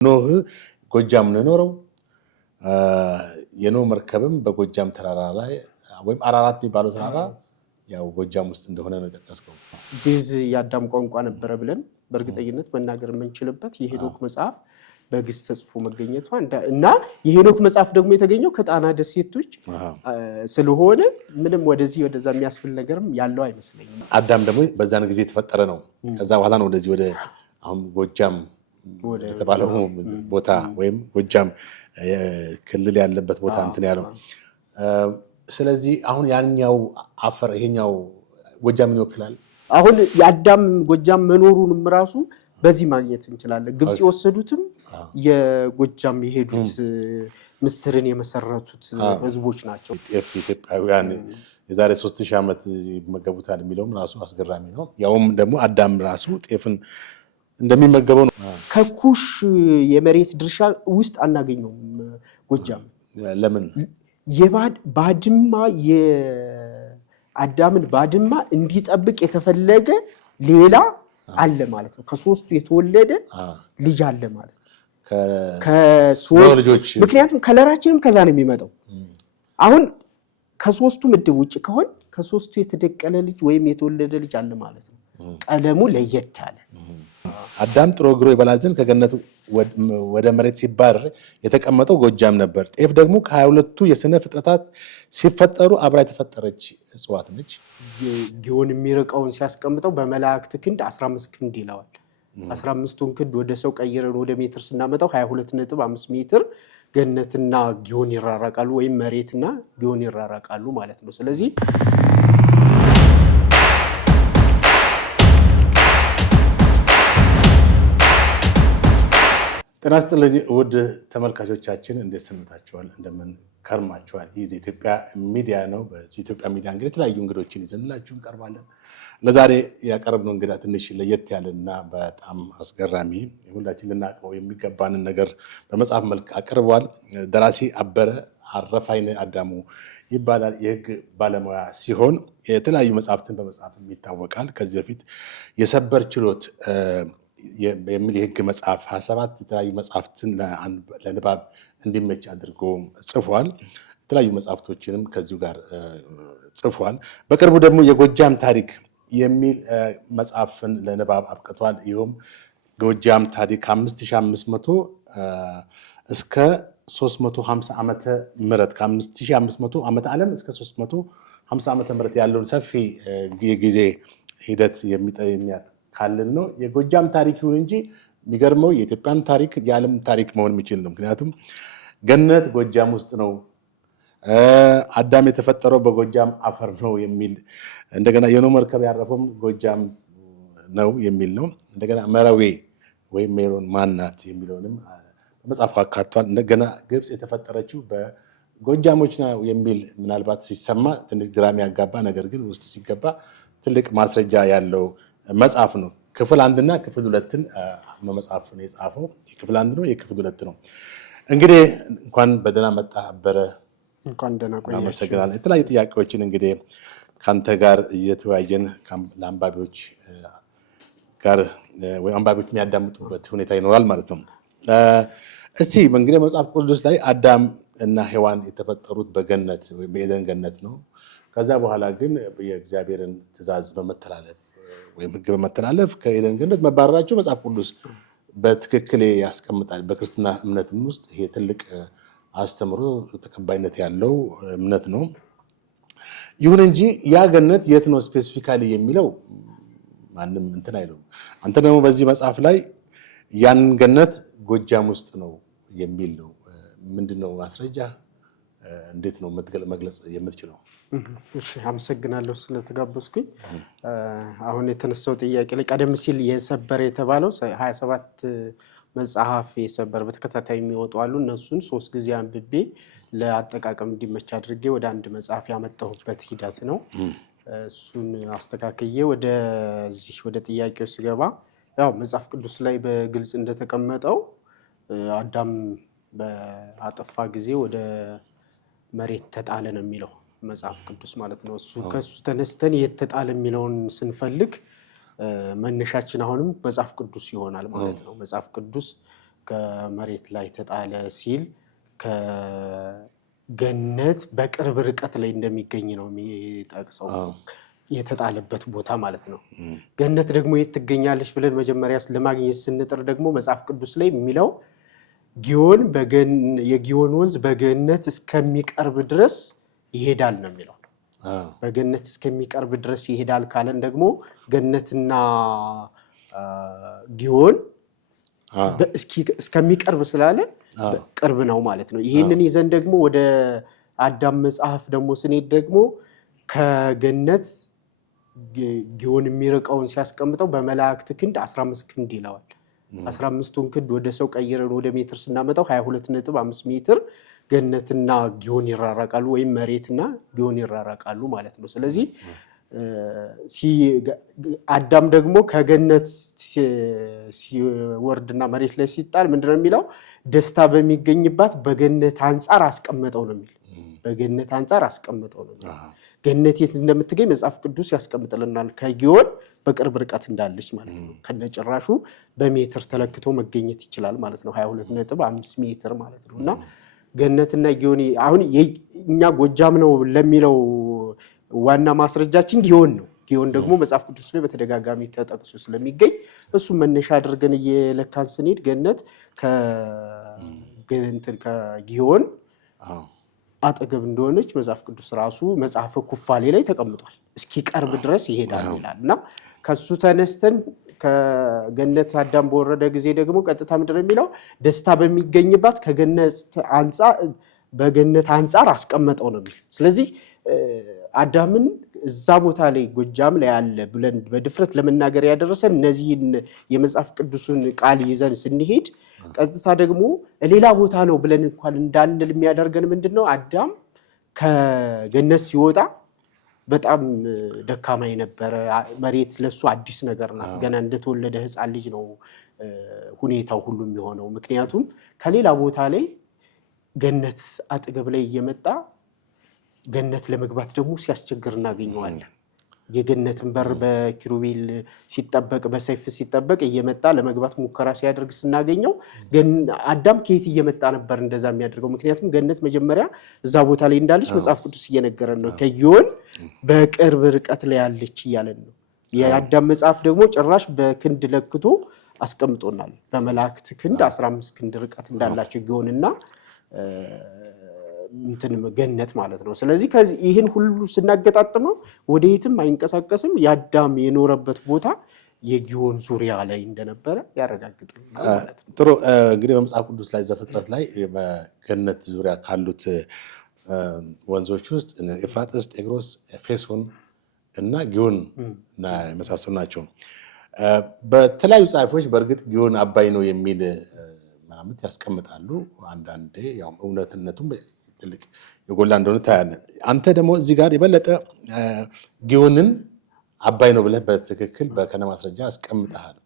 ኖህ ጎጃም ነው የኖረው። የኖህ መርከብም በጎጃም ተራራ ላይ ወይም አራራት የሚባለው ተራራ ያው ጎጃም ውስጥ እንደሆነ ነው የጠቀስከው። ግዕዝ የአዳም ቋንቋ ነበረ ብለን በእርግጠኝነት መናገር የምንችልበት የሄኖክ መጽሐፍ በግዕዝ ተጽፎ መገኘቱ እና የሄኖክ መጽሐፍ ደግሞ የተገኘው ከጣና ደሴቶች ስለሆነ ምንም ወደዛ የሚያስብል ነገርም ያለው አይመስለኝም። አዳም ደግሞ በዛን ጊዜ የተፈጠረ ነው። ከዛ በኋላ ነው ወደዚህ ወደ አሁን ጎጃም የተባለው ቦታ ወይም ጎጃም ክልል ያለበት ቦታ እንትን ያለው። ስለዚህ አሁን ያኛው አፈር ይሄኛው ጎጃምን ይወክላል። አሁን የአዳም ጎጃም መኖሩንም ራሱ በዚህ ማግኘት እንችላለን። ግብጽ የወሰዱትም የጎጃም የሄዱት ምስርን የመሰረቱት ህዝቦች ናቸው። ጤፍ ኢትዮጵያውያን የዛሬ 3000 ዓመት ይመገቡታል የሚለውም ራሱ አስገራሚ ነው። ያውም ደግሞ አዳም ራሱ ጤፍን እንደሚመገበው ነው። ከኩሽ የመሬት ድርሻ ውስጥ አናገኘውም ጎጃም። ለምን? ባድማ የአዳምን ባድማ እንዲጠብቅ የተፈለገ ሌላ አለ ማለት ነው። ከሶስቱ የተወለደ ልጅ አለ ማለት ነው። ልጆች ምክንያቱም ከለራችንም ከዛ ነው የሚመጣው። አሁን ከሶስቱ ምድብ ውጭ ከሆነ ከሶስቱ የተደቀለ ልጅ ወይም የተወለደ ልጅ አለ ማለት ነው። ቀለሙ ለየት ያለ አዳም ጥሮ ግሮ ይበላ ዘንድ ከገነቱ ወደ መሬት ሲባረር የተቀመጠው ጎጃም ነበር። ጤፍ ደግሞ ከ22ቱ የስነ ፍጥረታት ሲፈጠሩ አብራ የተፈጠረች እጽዋት ነች። ጊዮን የሚርቀውን ሲያስቀምጠው በመላእክት ክንድ 15 ክንድ ይለዋል። 15ቱን ክንድ ወደ ሰው ቀይረን ወደ ሜትር ስናመጣው 22.5 ሜትር ገነትና ጊዮን ይራራቃሉ ወይም መሬትና ጊዮን ይራራቃሉ ማለት ነው። ስለዚህ ጤና ይስጥልኝ ውድ ተመልካቾቻችን፣ እንዴት ሰንብታችኋል? እንደምን ከርማችኋል? ይህ የኢትዮጵያ ሚዲያ ነው። በዚህ ኢትዮጵያ ሚዲያ እንግዲህ የተለያዩ እንግዶችን ይዘንላችሁ እንቀርባለን። ለዛሬ ያቀረብነው እንግዳ ትንሽ ለየት ያለና በጣም አስገራሚ ሁላችን ልናውቀው የሚገባንን ነገር በመጽሐፍ መልክ አቅርቧል። ደራሲ አበረ አረፋይነ አዳሙ ይባላል። የህግ ባለሙያ ሲሆን የተለያዩ መጽሐፍትን በመጽሐፍ ይታወቃል። ከዚህ በፊት የሰበር ችሎት የሚል የህግ መጽሐፍ 27 የተለያዩ መጽሐፍትን ለንባብ እንዲመች አድርጎ ጽፏል። የተለያዩ መጽሐፍቶችንም ከዚሁ ጋር ጽፏል። በቅርቡ ደግሞ የጎጃም ታሪክ የሚል መጽሐፍን ለንባብ አብቅቷል። ይኸውም ጎጃም ታሪክ 5500 እስከ 350 ዓመተ ምህረት ከ5500 ዓመተ ዓለም እስከ 350 ዓመተ ምህረት ያለውን ሰፊ የጊዜ ሂደት የሚያካልል ነው። የጎጃም ታሪክ ይሁን እንጂ የሚገርመው የኢትዮጵያን ታሪክ የዓለም ታሪክ መሆን የሚችል ነው። ምክንያቱም ገነት ጎጃም ውስጥ ነው፣ አዳም የተፈጠረው በጎጃም አፈር ነው የሚል እንደገና የኖህ መርከብ ያረፈውም ጎጃም ነው የሚል ነው። እንደገና መረዌ ወይም ሜሮን ማናት የሚለውንም በመጽሐፉ አካቷል። እንደገና ግብጽ የተፈጠረችው በጎጃሞች ነው የሚል ምናልባት ሲሰማ ትንሽ ግራም ያጋባ፣ ነገር ግን ውስጥ ሲገባ ትልቅ ማስረጃ ያለው መጽሐፍ ነው። ክፍል 1 እና ክፍል 2 ነው መጽሐፍ ነው የጻፈው። የክፍል 1 ነው፣ የክፍል 2 ነው። እንግዲህ እንኳን በደህና መጣ አበረ። እንኳን ደህና ቆያችሁ። አመሰግናለሁ። የተለያዩ ጥያቄዎችን እንግዲህ ካንተ ጋር እየተወያየን ለአንባቢዎች ጋር ወይ አንባቢዎች የሚያዳምጡበት ሁኔታ ይኖራል ማለት ነው። እስቲ እንግዲህ መጽሐፍ ቅዱስ ላይ አዳም እና ሔዋን የተፈጠሩት በገነት ወይም በኤደን ገነት ነው። ከዛ በኋላ ግን የእግዚአብሔርን ትእዛዝ በመተላለፍ ወይም ሕግ በመተላለፍ ከኤደን ገነት መባረራቸው መጽሐፍ ቅዱስ በትክክል ያስቀምጣል። በክርስትና እምነትም ውስጥ ይሄ ትልቅ አስተምሮ ተቀባይነት ያለው እምነት ነው። ይሁን እንጂ ያ ገነት የት ነው ስፔሲፊካሊ የሚለው ማንም እንትን አይለውም። አንተ ደግሞ በዚህ መጽሐፍ ላይ ያን ገነት ጎጃም ውስጥ ነው የሚል ነው። ምንድነው ማስረጃ? እንዴት ነው መግለጽ የምትችለው? እሺ፣ አመሰግናለሁ ስለተጋበዝኩኝ። አሁን የተነሳው ጥያቄ ላይ ቀደም ሲል የሰበር የተባለው 27 መጽሐፍ የሰበር በተከታታይ የሚወጡ አሉ። እነሱን 3 ጊዜ አንብቤ ለአጠቃቀም እንዲመች አድርጌ ወደ አንድ መጽሐፍ ያመጣሁበት ሂደት ነው። እሱን አስተካክዬ ወደ ጥያቄው ስገባ ያው መጽሐፍ ቅዱስ ላይ በግልጽ እንደተቀመጠው አዳም በአጠፋ ጊዜ ወደ መሬት ተጣለ ነው የሚለው መጽሐፍ ቅዱስ ማለት ነው። ከሱ ተነስተን የት ተጣለ የሚለውን ስንፈልግ መነሻችን አሁንም መጽሐፍ ቅዱስ ይሆናል ማለት ነው። መጽሐፍ ቅዱስ ከመሬት ላይ ተጣለ ሲል ከገነት በቅርብ ርቀት ላይ እንደሚገኝ ነው የሚጠቅሰው የተጣለበት ቦታ ማለት ነው። ገነት ደግሞ የት ትገኛለች ብለን መጀመሪያ ለማግኘት ስንጥር ደግሞ መጽሐፍ ቅዱስ ላይ የሚለው የጊዮን ወንዝ በገነት እስከሚቀርብ ድረስ ይሄዳል ነው የሚለው። በገነት እስከሚቀርብ ድረስ ይሄዳል ካለን ደግሞ ገነትና ጊዮን እስከሚቀርብ ስላለ ቅርብ ነው ማለት ነው። ይህንን ይዘን ደግሞ ወደ አዳም መጽሐፍ ደግሞ ስንሄድ ደግሞ ከገነት ጊዮን የሚርቀውን ሲያስቀምጠው በመላእክት ክንድ 15 ክንድ ይለዋል። 15ቱን ክንድ ወደ ሰው ቀይረን ወደ ሜትር ስናመጣው 22.5 ሜትር ገነትና ጊዮን ይራራቃሉ፣ ወይም መሬትና ጊዮን ይራራቃሉ ማለት ነው። ስለዚህ አዳም ደግሞ ከገነት ሲወርድና መሬት ላይ ሲጣል ምንድነው የሚለው? ደስታ በሚገኝባት በገነት አንጻር አስቀመጠው ነው የሚል። በገነት አንጻር አስቀመጠው ነው የሚል። ገነት የት እንደምትገኝ መጽሐፍ ቅዱስ ያስቀምጥልናል። ከጊዮን በቅርብ ርቀት እንዳለች ማለት ነው። ከነጭራሹ በሜትር ተለክቶ መገኘት ይችላል ማለት ነው። 22.5 ሜትር ማለት ነው። እና ገነትና ጊዮን አሁን እኛ ጎጃም ነው ለሚለው ዋና ማስረጃችን ጊዮን ነው። ጊዮን ደግሞ መጽሐፍ ቅዱስ ላይ በተደጋጋሚ ተጠቅሶ ስለሚገኝ እሱ መነሻ አድርገን እየለካን ስንሄድ ገነት ከጊዮን አጠገብ እንደሆነች መጽሐፍ ቅዱስ ራሱ መጽሐፈ ኩፋሌ ላይ ተቀምጧል። እስኪቀርብ ድረስ ይሄዳል ይላል እና ከሱ ተነስተን ከገነት አዳም በወረደ ጊዜ ደግሞ ቀጥታ ምድር የሚለው ደስታ በሚገኝባት በገነት አንጻር አስቀመጠው ነው የሚል። ስለዚህ አዳምን እዛ ቦታ ላይ ጎጃም ላይ ያለ ብለን በድፍረት ለመናገር ያደረሰን እነዚህን የመጽሐፍ ቅዱስን ቃል ይዘን ስንሄድ ቀጥታ ደግሞ ሌላ ቦታ ነው ብለን እንኳን እንዳንል የሚያደርገን ምንድነው? አዳም ከገነት ሲወጣ በጣም ደካማ የነበረ መሬት ለሱ አዲስ ነገር ናት። ገና እንደተወለደ ሕፃን ልጅ ነው ሁኔታው ሁሉ የሚሆነው። ምክንያቱም ከሌላ ቦታ ላይ ገነት አጠገብ ላይ እየመጣ ገነት ለመግባት ደግሞ ሲያስቸግር እናገኘዋለን። የገነትን በር በኪሩቤል ሲጠበቅ በሰይፍ ሲጠበቅ እየመጣ ለመግባት ሙከራ ሲያደርግ ስናገኘው አዳም ከየት እየመጣ ነበር እንደዛ የሚያደርገው? ምክንያቱም ገነት መጀመሪያ እዛ ቦታ ላይ እንዳለች መጽሐፍ ቅዱስ እየነገረን ነው። ከጊዮን በቅርብ ርቀት ላይ ያለች እያለን ነው። የአዳም መጽሐፍ ደግሞ ጭራሽ በክንድ ለክቶ አስቀምጦናል። በመላእክት ክንድ 15 ክንድ ርቀት እንዳላቸው ጊዮንና ገነት ማለት ነው። ስለዚህ ይህን ሁሉ ስናገጣጥመው ወደ የትም አይንቀሳቀስም። የአዳም የኖረበት ቦታ የጊዮን ዙሪያ ላይ እንደነበረ ያረጋግጥልናል ማለት ነው። ጥሩ። እንግዲህ በመጽሐፍ ቅዱስ ላይ ዘፍጥረት ላይ በገነት ዙሪያ ካሉት ወንዞች ውስጥ ኤፍራጥስ፣ ጤግሮስ፣ ፌሶን እና ጊዮን የመሳሰሉ ናቸው። በተለያዩ ጸሐፊዎች በእርግጥ ጊዮን አባይ ነው የሚል ምናምን ያስቀምጣሉ። አንዳንዴ ያው እውነትነቱም ትልቅ የጎላ እንደሆነ ታያለን። አንተ ደግሞ እዚህ ጋር የበለጠ ጊዮንን አባይ ነው ብለህ በትክክል በከነ ማስረጃ አስቀምጠሃል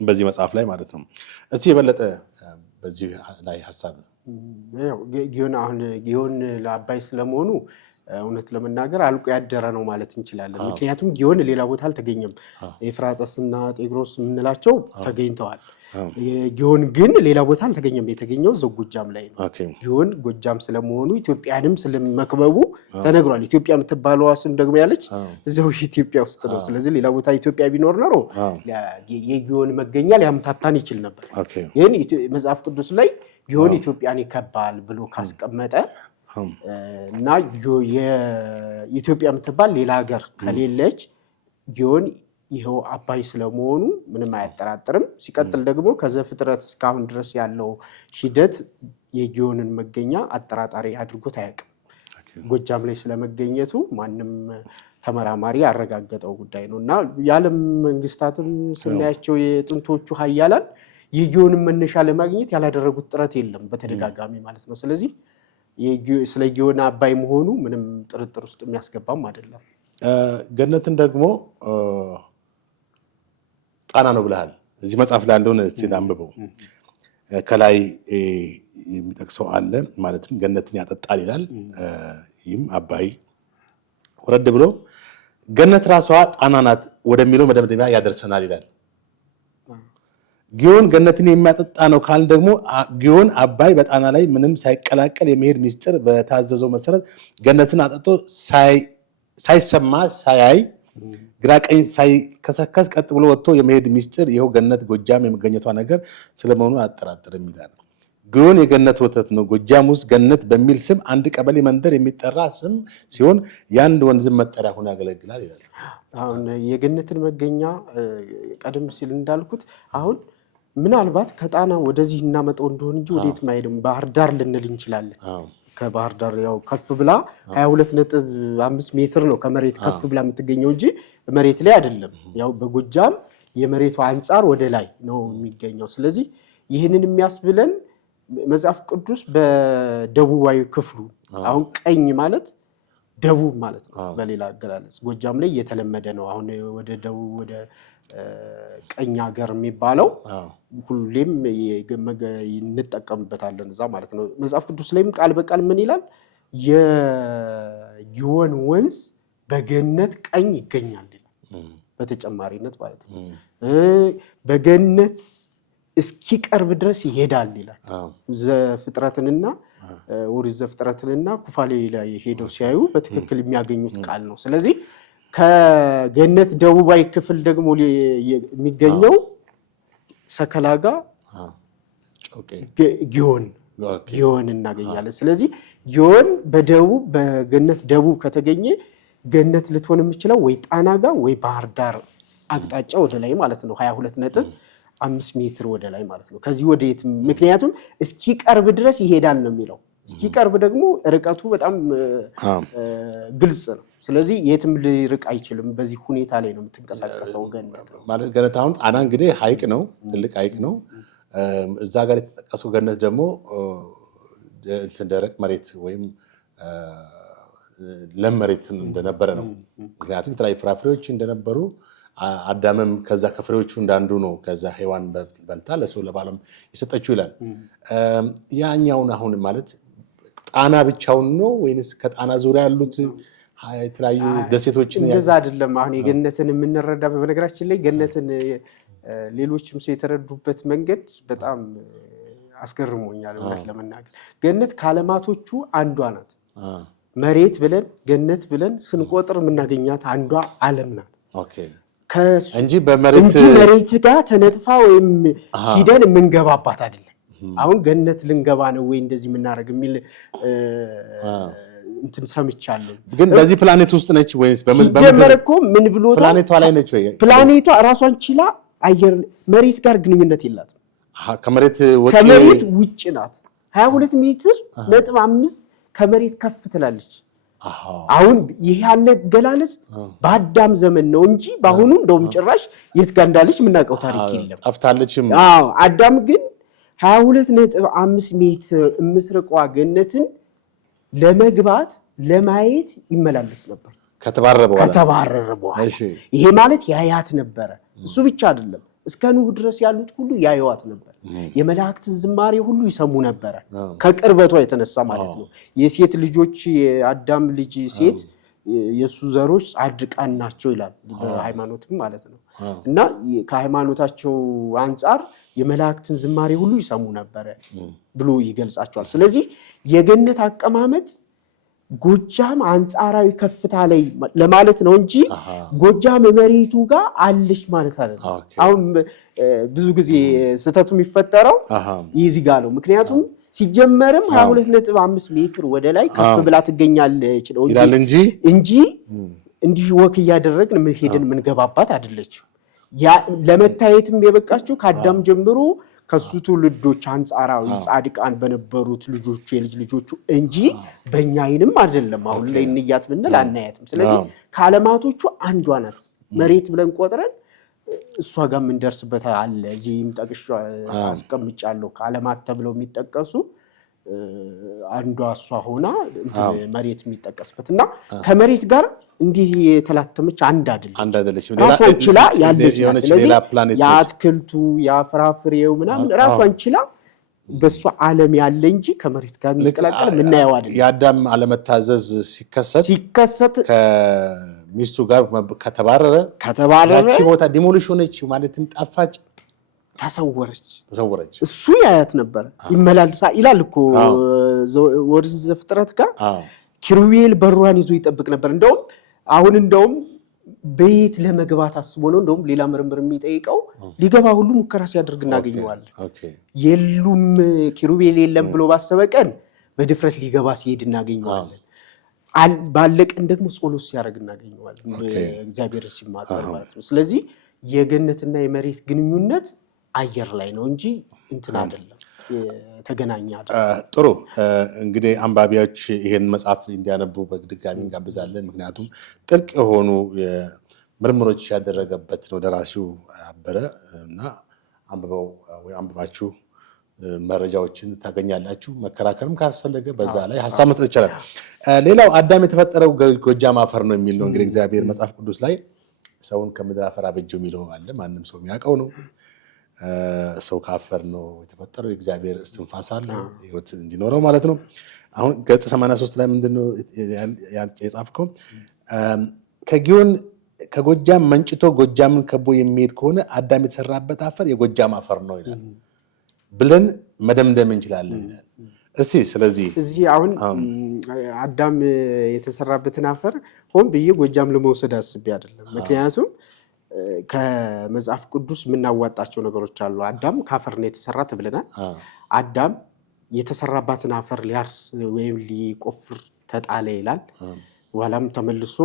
በዚህ መጽሐፍ ላይ ማለት ነው። እስቲ የበለጠ በዚህ ላይ ሀሳብ ጊዮን ለአባይ ስለመሆኑ እውነት ለመናገር አልቆ ያደረ ነው ማለት እንችላለን። ምክንያቱም ጊዮን ሌላ ቦታ አልተገኘም። ኤፍራጥስና ጤግሮስ የምንላቸው ተገኝተዋል። ጊዮን ግን ሌላ ቦታ አልተገኘም። የተገኘው እዛው ጎጃም ላይ ነው። ጊዮን ጎጃም ስለመሆኑ ኢትዮጵያንም ስለመክበቡ ተነግሯል። ኢትዮጵያ የምትባለዋ ስም ደግሞ ያለች እዛው ኢትዮጵያ ውስጥ ነው። ስለዚህ ሌላ ቦታ ኢትዮጵያ ቢኖር ኖሮ የጊዮን መገኛ ሊያምታታን ይችል ነበር። ግን መጽሐፍ ቅዱስ ላይ ጊዮን ኢትዮጵያን ይከባል ብሎ ካስቀመጠ እና የኢትዮጵያ የምትባል ሌላ ሀገር ከሌለች ጊዮን ይኸው አባይ ስለመሆኑ ምንም አያጠራጥርም። ሲቀጥል ደግሞ ከዘፍጥረት እስካሁን ድረስ ያለው ሂደት የጊዮንን መገኛ አጠራጣሪ አድርጎት አያውቅም። ጎጃም ላይ ስለመገኘቱ ማንም ተመራማሪ ያረጋገጠው ጉዳይ ነው እና የዓለም መንግስታትም ስናያቸው የጥንቶቹ ሀያላን የጊዮንን መነሻ ለማግኘት ያላደረጉት ጥረት የለም በተደጋጋሚ ማለት ነው። ስለዚህ ስለ ጊዮን አባይ መሆኑ ምንም ጥርጥር ውስጥ የሚያስገባም አይደለም። ገነትን ደግሞ ጣና ነው ብለሃል። እዚህ መጽሐፍ ላይ ያለውን እስኪ አንብበው። ከላይ የሚጠቅሰው አለ ማለትም ገነትን ያጠጣል ይላል። ይህም አባይ ወረድ ብሎ ገነት ራሷ ጣና ናት ወደሚለው መደምደሚያ ያደርሰናል ይላል። ጊዮን ገነትን የሚያጠጣ ነው ካልን ደግሞ ጊዮን አባይ በጣና ላይ ምንም ሳይቀላቀል የመሄድ ሚስጥር በታዘዘው መሰረት ገነትን አጠጥቶ ሳይሰማ ሳያይ ግራቀኝ ሳይከሰከስ ቀጥ ብሎ ወጥቶ የመሄድ ሚስጥር ይኸው ገነት ጎጃም የመገኘቷ ነገር ስለመሆኑ አጠራጥርም ይላል። ጊዮን የገነት ወተት ነው። ጎጃም ውስጥ ገነት በሚል ስም አንድ ቀበሌ መንደር የሚጠራ ስም ሲሆን የአንድ ወንዝም መጠሪያ ሆኖ ያገለግላል ይላል። አሁን የገነትን መገኛ ቀደም ሲል እንዳልኩት አሁን ምናልባት ከጣና ወደዚህ እናመጣው እንደሆነ እንጂ ወዴት ማይደም ባህር ዳር ልንል እንችላለን። ከባህር ዳር ያው ከፍ ብላ 22.5 ሜትር ነው ከመሬት ከፍ ብላ የምትገኘው እንጂ መሬት ላይ አይደለም። ያው በጎጃም የመሬቱ አንጻር ወደ ላይ ነው የሚገኘው። ስለዚህ ይህንን የሚያስብለን መጽሐፍ ቅዱስ በደቡባዊ ክፍሉ አሁን ቀኝ ማለት ደቡብ ማለት ነው። በሌላ አገላለጽ ጎጃም ላይ እየተለመደ ነው። አሁን ወደ ደቡብ ወደ ቀኝ ሀገር የሚባለው ሁሌም እንጠቀምበታለን እዛ ማለት ነው። መጽሐፍ ቅዱስ ላይም ቃል በቃል ምን ይላል? የጊዮን ወንዝ በገነት ቀኝ ይገኛል ይላል። በተጨማሪነት ማለት ነው በገነት እስኪቀርብ ድረስ ይሄዳል ይላል። ዘፍጥረትንና ኦሪት ዘፍጥረትንና ኩፋሌ ላይ ሄደው ሲያዩ በትክክል የሚያገኙት ቃል ነው። ስለዚህ ከገነት ደቡባዊ ክፍል ደግሞ የሚገኘው ሰከላ ጋር ጊዮን እናገኛለን። ስለዚህ ጊዮን በደቡብ በገነት ደቡብ ከተገኘ ገነት ልትሆን የምችለው ወይ ጣና ጋር ወይ ባህር ዳር አቅጣጫ ወደ ላይ ማለት ነው 22.5 ሜትር ወደ ላይ ማለት ነው። ከዚህ ወደ የት ምክንያቱም እስኪቀርብ ድረስ ይሄዳል ነው የሚለው። እስኪቀርብ ደግሞ ርቀቱ በጣም ግልጽ ነው። ስለዚህ የትም ሊርቅ አይችልም። በዚህ ሁኔታ ላይ ነው የምትንቀሳቀሰው ገነት ማለት። ገነት አሁን ጣና እንግዲህ ሐይቅ ነው፣ ትልቅ ሐይቅ ነው። እዛ ጋር የተጠቀሰው ገነት ደግሞ ደረቅ መሬት ወይም ለም መሬት እንደነበረ ነው። ምክንያቱም የተለያዩ ፍራፍሬዎች እንደነበሩ አዳምም ከዛ ከፍሬዎቹ እንዳንዱ ነው። ከዛ ሔዋን በልታ ለሰው ለባለም የሰጠችው ይላል። ያኛውን አሁን ማለት ጣና ብቻውን ነው ወይንስ ከጣና ዙሪያ ያሉት የተለያዩ ደሴቶችን? እንደዛ አይደለም። አሁን የገነትን የምንረዳ በነገራችን ላይ ገነትን ሌሎችም ሰው የተረዱበት መንገድ በጣም አስገርሞኛል ለመናገር። ገነት ከዓለማቶቹ አንዷ ናት። መሬት ብለን ገነት ብለን ስንቆጥር የምናገኛት አንዷ ዓለም ናት እንጂ በመሬት ጋር ተነጥፋ ወይም ሂደን የምንገባባት አይደለም። አሁን ገነት ልንገባ ነው ወይ እንደዚህ የምናደርግ የሚል እንትን ሰምቻለሁ። ግን በዚህ ፕላኔት ውስጥ ነች ወይስ ሲጀመር እኮ ምን ብሎታል? ፕላኔቷ ላይ ነች ወይ? ፕላኔቷ ራሷን ችላ አየር መሬት ጋር ግንኙነት የላትም። ከመሬት ውጭ ናት። 22.5 ከመሬት ከፍ ትላለች። አሁን ይሄ አነገላለጽ በአዳም ዘመን ነው እንጂ በአሁኑ እንደውም ጭራሽ የት ጋር እንዳለች የምናውቀው ታሪክ የለም። ጠፍታለችም። አዳም ግን 22.5 ሜትር የምትርቋ ገነትን ለመግባት ለማየት ይመላለስ ነበር ከተባረረ በኋላ። ይሄ ማለት ያያት ነበረ። እሱ ብቻ አይደለም፣ እስከ ኑህ ድረስ ያሉት ሁሉ ያዩዋት ነበር። የመላእክትን ዝማሬ ሁሉ ይሰሙ ነበረ፣ ከቅርበቷ የተነሳ ማለት ነው። የሴት ልጆች የአዳም ልጅ ሴት የሱ ዘሮች ጻድቃን ናቸው ይላል በሃይማኖትም ማለት ነው። እና ከሃይማኖታቸው አንጻር የመላእክትን ዝማሬ ሁሉ ይሰሙ ነበረ ብሎ ይገልጻቸዋል። ስለዚህ የገነት አቀማመጥ ጎጃም አንጻራዊ ከፍታ ላይ ለማለት ነው እንጂ ጎጃም መሬቱ ጋር አለች ማለት አይደለም። አሁን ብዙ ጊዜ ስህተቱ የሚፈጠረው እዚህ ጋር ነው። ምክንያቱም ሲጀመርም 22.5 ሜትር ወደ ላይ ከፍ ብላ ትገኛለች ነው እንጂ እንዲህ ወክ እያደረግን መሄድን የምንገባባት አይደለች። ለመታየትም የበቃችው ከአዳም ጀምሮ ከሱ ትውልዶች አንጻራዊ ጻድቃን በነበሩት ልጆቹ የልጅ ልጆቹ እንጂ በእኛ አይንም አይደለም። አሁን ላይ እንያት ብንል አናያትም። ስለዚህ ከዓለማቶቹ አንዷ ናት። መሬት ብለን ቆጥረን እሷ ጋር የምንደርስበት አለ። እዚህም ጠቅሼ አስቀምጫለሁ። ከዓለማት ተብለው የሚጠቀሱ አንዷ እሷ ሆና መሬት የሚጠቀስበት እና ከመሬት ጋር እንዲህ የተላተመች አንድ አይደለች። ራሷን ችላ ያለች ናት። ስለዚህ የአትክልቱ የፍራፍሬው ምናምን ራሷን ችላ በእሷ ዓለም ያለ እንጂ ከመሬት ጋር የሚቀላቀል የምናየው አይደለም። የአዳም አለመታዘዝ ሲከሰት ከሚስቱ ጋር ከተባረረ ቦታ ዲሞሊሽ ሆነች ማለትም ጠፋች። ተሰወረች። እሱ ያያት ነበር ይመላልሳ ይላል እኮ ወርዝ ዘፍጥረት ጋር ኪሩቤል በሯን ይዞ ይጠብቅ ነበር። እንደውም ቤት ለመግባት አስቦ ነው እንደውም ሌላ ምርምር የሚጠይቀው ሊገባ ሁሉ ሙከራ ሲያደርግ እናገኘዋለን። የሉም ኪሩቤል የለም ብሎ ባሰበ ቀን በድፍረት ሊገባ ሲሄድ እናገኘዋለን። ባለቀን ደግሞ ጸሎት ሲያደርግ እናገኘዋለን። እግዚአብሔር ሲማጸን ማለት ነው። ስለዚህ የገነትና የመሬት ግንኙነት አየር ላይ ነው እንጂ እንትን አይደለም፣ ተገናኘ አይደለም። ጥሩ እንግዲህ አንባቢዎች ይሄን መጽሐፍ እንዲያነቡ በድጋሚ እንጋብዛለን። ምክንያቱም ጥልቅ የሆኑ ምርምሮች ያደረገበት ነው ደራሲው አበረ እና አንብባችሁ መረጃዎችን ታገኛላችሁ። መከራከርም ካስፈለገ በዛ ላይ ሐሳብ መስጠት ይቻላል። ሌላው አዳም የተፈጠረው ጎጃም አፈር ነው የሚል ነው። እንግዲህ እግዚአብሔር መጽሐፍ ቅዱስ ላይ ሰውን ከምድር አፈር አበጀው የሚለው አለ። ማንም ሰው የሚያውቀው ነው። ሰው ከአፈር ነው የተፈጠረው። የእግዚአብሔር እስትንፋስ አለ ህይወት እንዲኖረው ማለት ነው። አሁን ገጽ 83 ላይ ምንድነው የጻፍከው? ከጎጃም መንጭቶ ጎጃምን ከቦ የሚሄድ ከሆነ አዳም የተሰራበት አፈር የጎጃም አፈር ነው ይላል ብለን መደምደም እንችላለን ይላል። እስቲ ስለዚህ እዚህ አሁን አዳም የተሰራበትን አፈር ሆን ብዬ ጎጃም ለመውሰድ አስቤ አይደለም። ምክንያቱም ከመጽሐፍ ቅዱስ የምናዋጣቸው ነገሮች አሉ። አዳም ከአፈር ነው የተሰራ ተብለናል። አዳም የተሰራባትን አፈር ሊያርስ ወይም ሊቆፍር ተጣለ ይላል። በኋላም ተመልሶ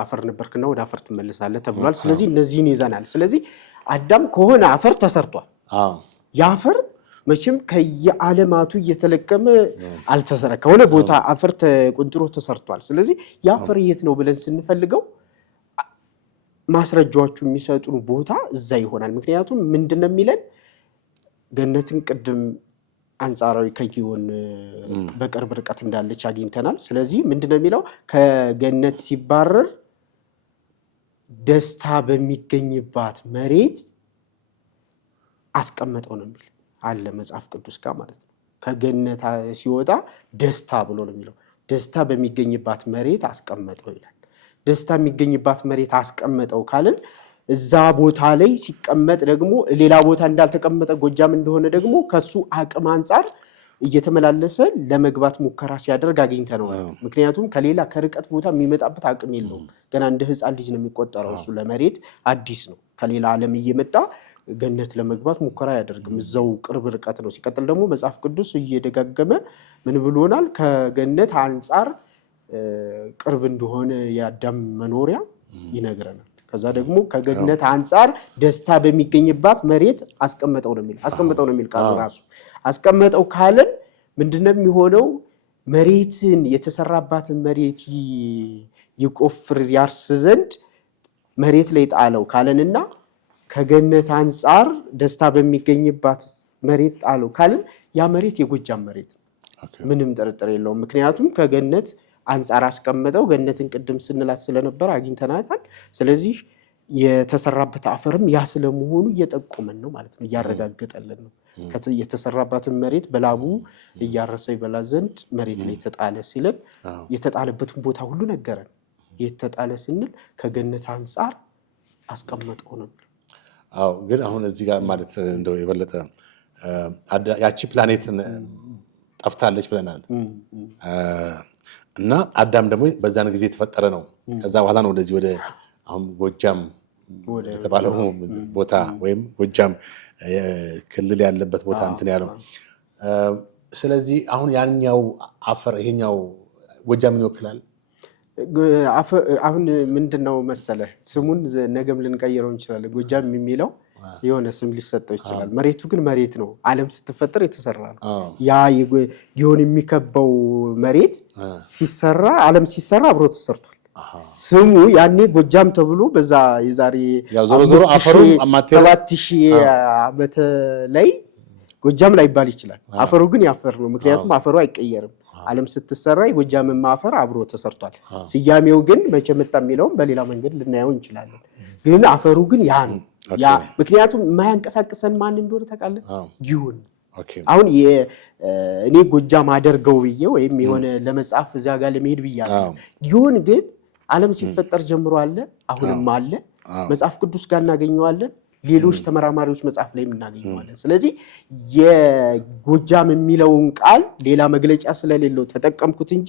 አፈር ነበርክና ወደ አፈር ትመለሳለህ ተብሏል። ስለዚህ እነዚህን ይዘናል። ስለዚህ አዳም ከሆነ አፈር ተሰርቷል። የአፈር መቼም ከየዓለማቱ እየተለቀመ አልተሰራ ከሆነ ቦታ አፈር ተቆንጥሮ ተሰርቷል። ስለዚህ የአፈር የት ነው ብለን ስንፈልገው ማስረጃዎቹ የሚሰጡን ቦታ እዛ ይሆናል። ምክንያቱም ምንድነው የሚለን ገነትን ቅድም አንጻራዊ ከጊዮን በቅርብ ርቀት እንዳለች አግኝተናል። ስለዚህ ምንድነው የሚለው ከገነት ሲባረር ደስታ በሚገኝባት መሬት አስቀመጠው ነው የሚል አለ መጽሐፍ ቅዱስ ጋር ማለት ነው። ከገነት ሲወጣ ደስታ ብሎ ነው የሚለው። ደስታ በሚገኝባት መሬት አስቀመጠው ይላል። ደስታ የሚገኝባት መሬት አስቀመጠው ካልን እዛ ቦታ ላይ ሲቀመጥ ደግሞ ሌላ ቦታ እንዳልተቀመጠ ጎጃም እንደሆነ ደግሞ ከሱ አቅም አንጻር እየተመላለሰ ለመግባት ሙከራ ሲያደርግ አግኝተነዋል። ምክንያቱም ከሌላ ከርቀት ቦታ የሚመጣበት አቅም የለውም። ገና እንደ ሕፃን ልጅ ነው የሚቆጠረው። እሱ ለመሬት አዲስ ነው። ከሌላ ዓለም እየመጣ ገነት ለመግባት ሙከራ አያደርግም። እዛው ቅርብ ርቀት ነው። ሲቀጥል ደግሞ መጽሐፍ ቅዱስ እየደጋገመ ምን ብሎናል? ከገነት አንጻር ቅርብ እንደሆነ የአዳም መኖሪያ ይነግረናል። ከዛ ደግሞ ከገነት አንጻር ደስታ በሚገኝባት መሬት አስቀመጠው ነው የሚል ቃሉ ራሱ አስቀመጠው ካለን ምንድነው የሚሆነው? መሬትን የተሰራባትን መሬት ይቆፍር ያርስ ዘንድ መሬት ላይ ጣለው ካለንና ከገነት አንጻር ደስታ በሚገኝባት መሬት ጣለው ካለን ያ መሬት የጎጃም መሬት ነው። ምንም ጥርጥር የለውም። ምክንያቱም ከገነት አንጻር አስቀመጠው። ገነትን ቅድም ስንላት ስለነበር አግኝተናታል። ስለዚህ የተሰራበት አፈርም ያ ስለመሆኑ እየጠቆመን ነው ማለት ነው፣ እያረጋገጠልን ነው። የተሰራባትን መሬት በላቡ እያረሰ ይበላ ዘንድ መሬት ላይ ተጣለ ሲለን የተጣለበትን ቦታ ሁሉ ነገረን። የተጣለ ስንል ከገነት አንጻር አስቀመጠው ነው። አዎ፣ ግን አሁን እዚህ ጋር ማለት እንደው የበለጠ ያቺ ፕላኔትን ጠፍታለች ብለናል እና አዳም ደግሞ በዛን ጊዜ የተፈጠረ ነው። ከዛ በኋላ ነው ወደዚህ ወደ አሁን ጎጃም የተባለው ቦታ ወይም ጎጃም ክልል ያለበት ቦታ እንትን ያለው። ስለዚህ አሁን ያኛው አፈር ይሄኛው ጎጃምን ይወክላል። አሁን ምንድነው መሰለህ ስሙን ነገም ልንቀይረው እንችላለን። ጎጃም የሚለው የሆነ ስም ሊሰጠው ይችላል። መሬቱ ግን መሬት ነው። ዓለም ስትፈጠር የተሰራ ነው። ያ ጊዮን የሚከበው መሬት ሲሰራ ዓለም ሲሰራ አብሮ ተሰርቷል። ስሙ ያኔ ጎጃም ተብሎ በዛ የዛሬ 7000 ዓመት ላይ ጎጃም ላይባል ይችላል። አፈሩ ግን ያፈር ነው። ምክንያቱም አፈሩ አይቀየርም። ዓለም ስትሰራ የጎጃምን ማፈር አብሮ ተሰርቷል። ስያሜው ግን መቼ መጣ የሚለውም በሌላ መንገድ ልናየው እንችላለን። ግን አፈሩ ግን ያ ነው። ያ ምክንያቱም የማያንቀሳቅሰን ማን እንደሆነ ታውቃለህ? ጊዮን። አሁን እኔ ጎጃም አደርገው ብዬ ወይም የሆነ ለመጻፍ እዚያ ጋር ለመሄድ ብያለሁ። ጊዮን ግን ዓለም ሲፈጠር ጀምሮ አለ፣ አሁንም አለ። መጽሐፍ ቅዱስ ጋር እናገኘዋለን። ሌሎች ተመራማሪዎች መጽሐፍ ላይ እናገኘዋለን። ስለዚህ የጎጃም የሚለውን ቃል ሌላ መግለጫ ስለሌለው ተጠቀምኩት እንጂ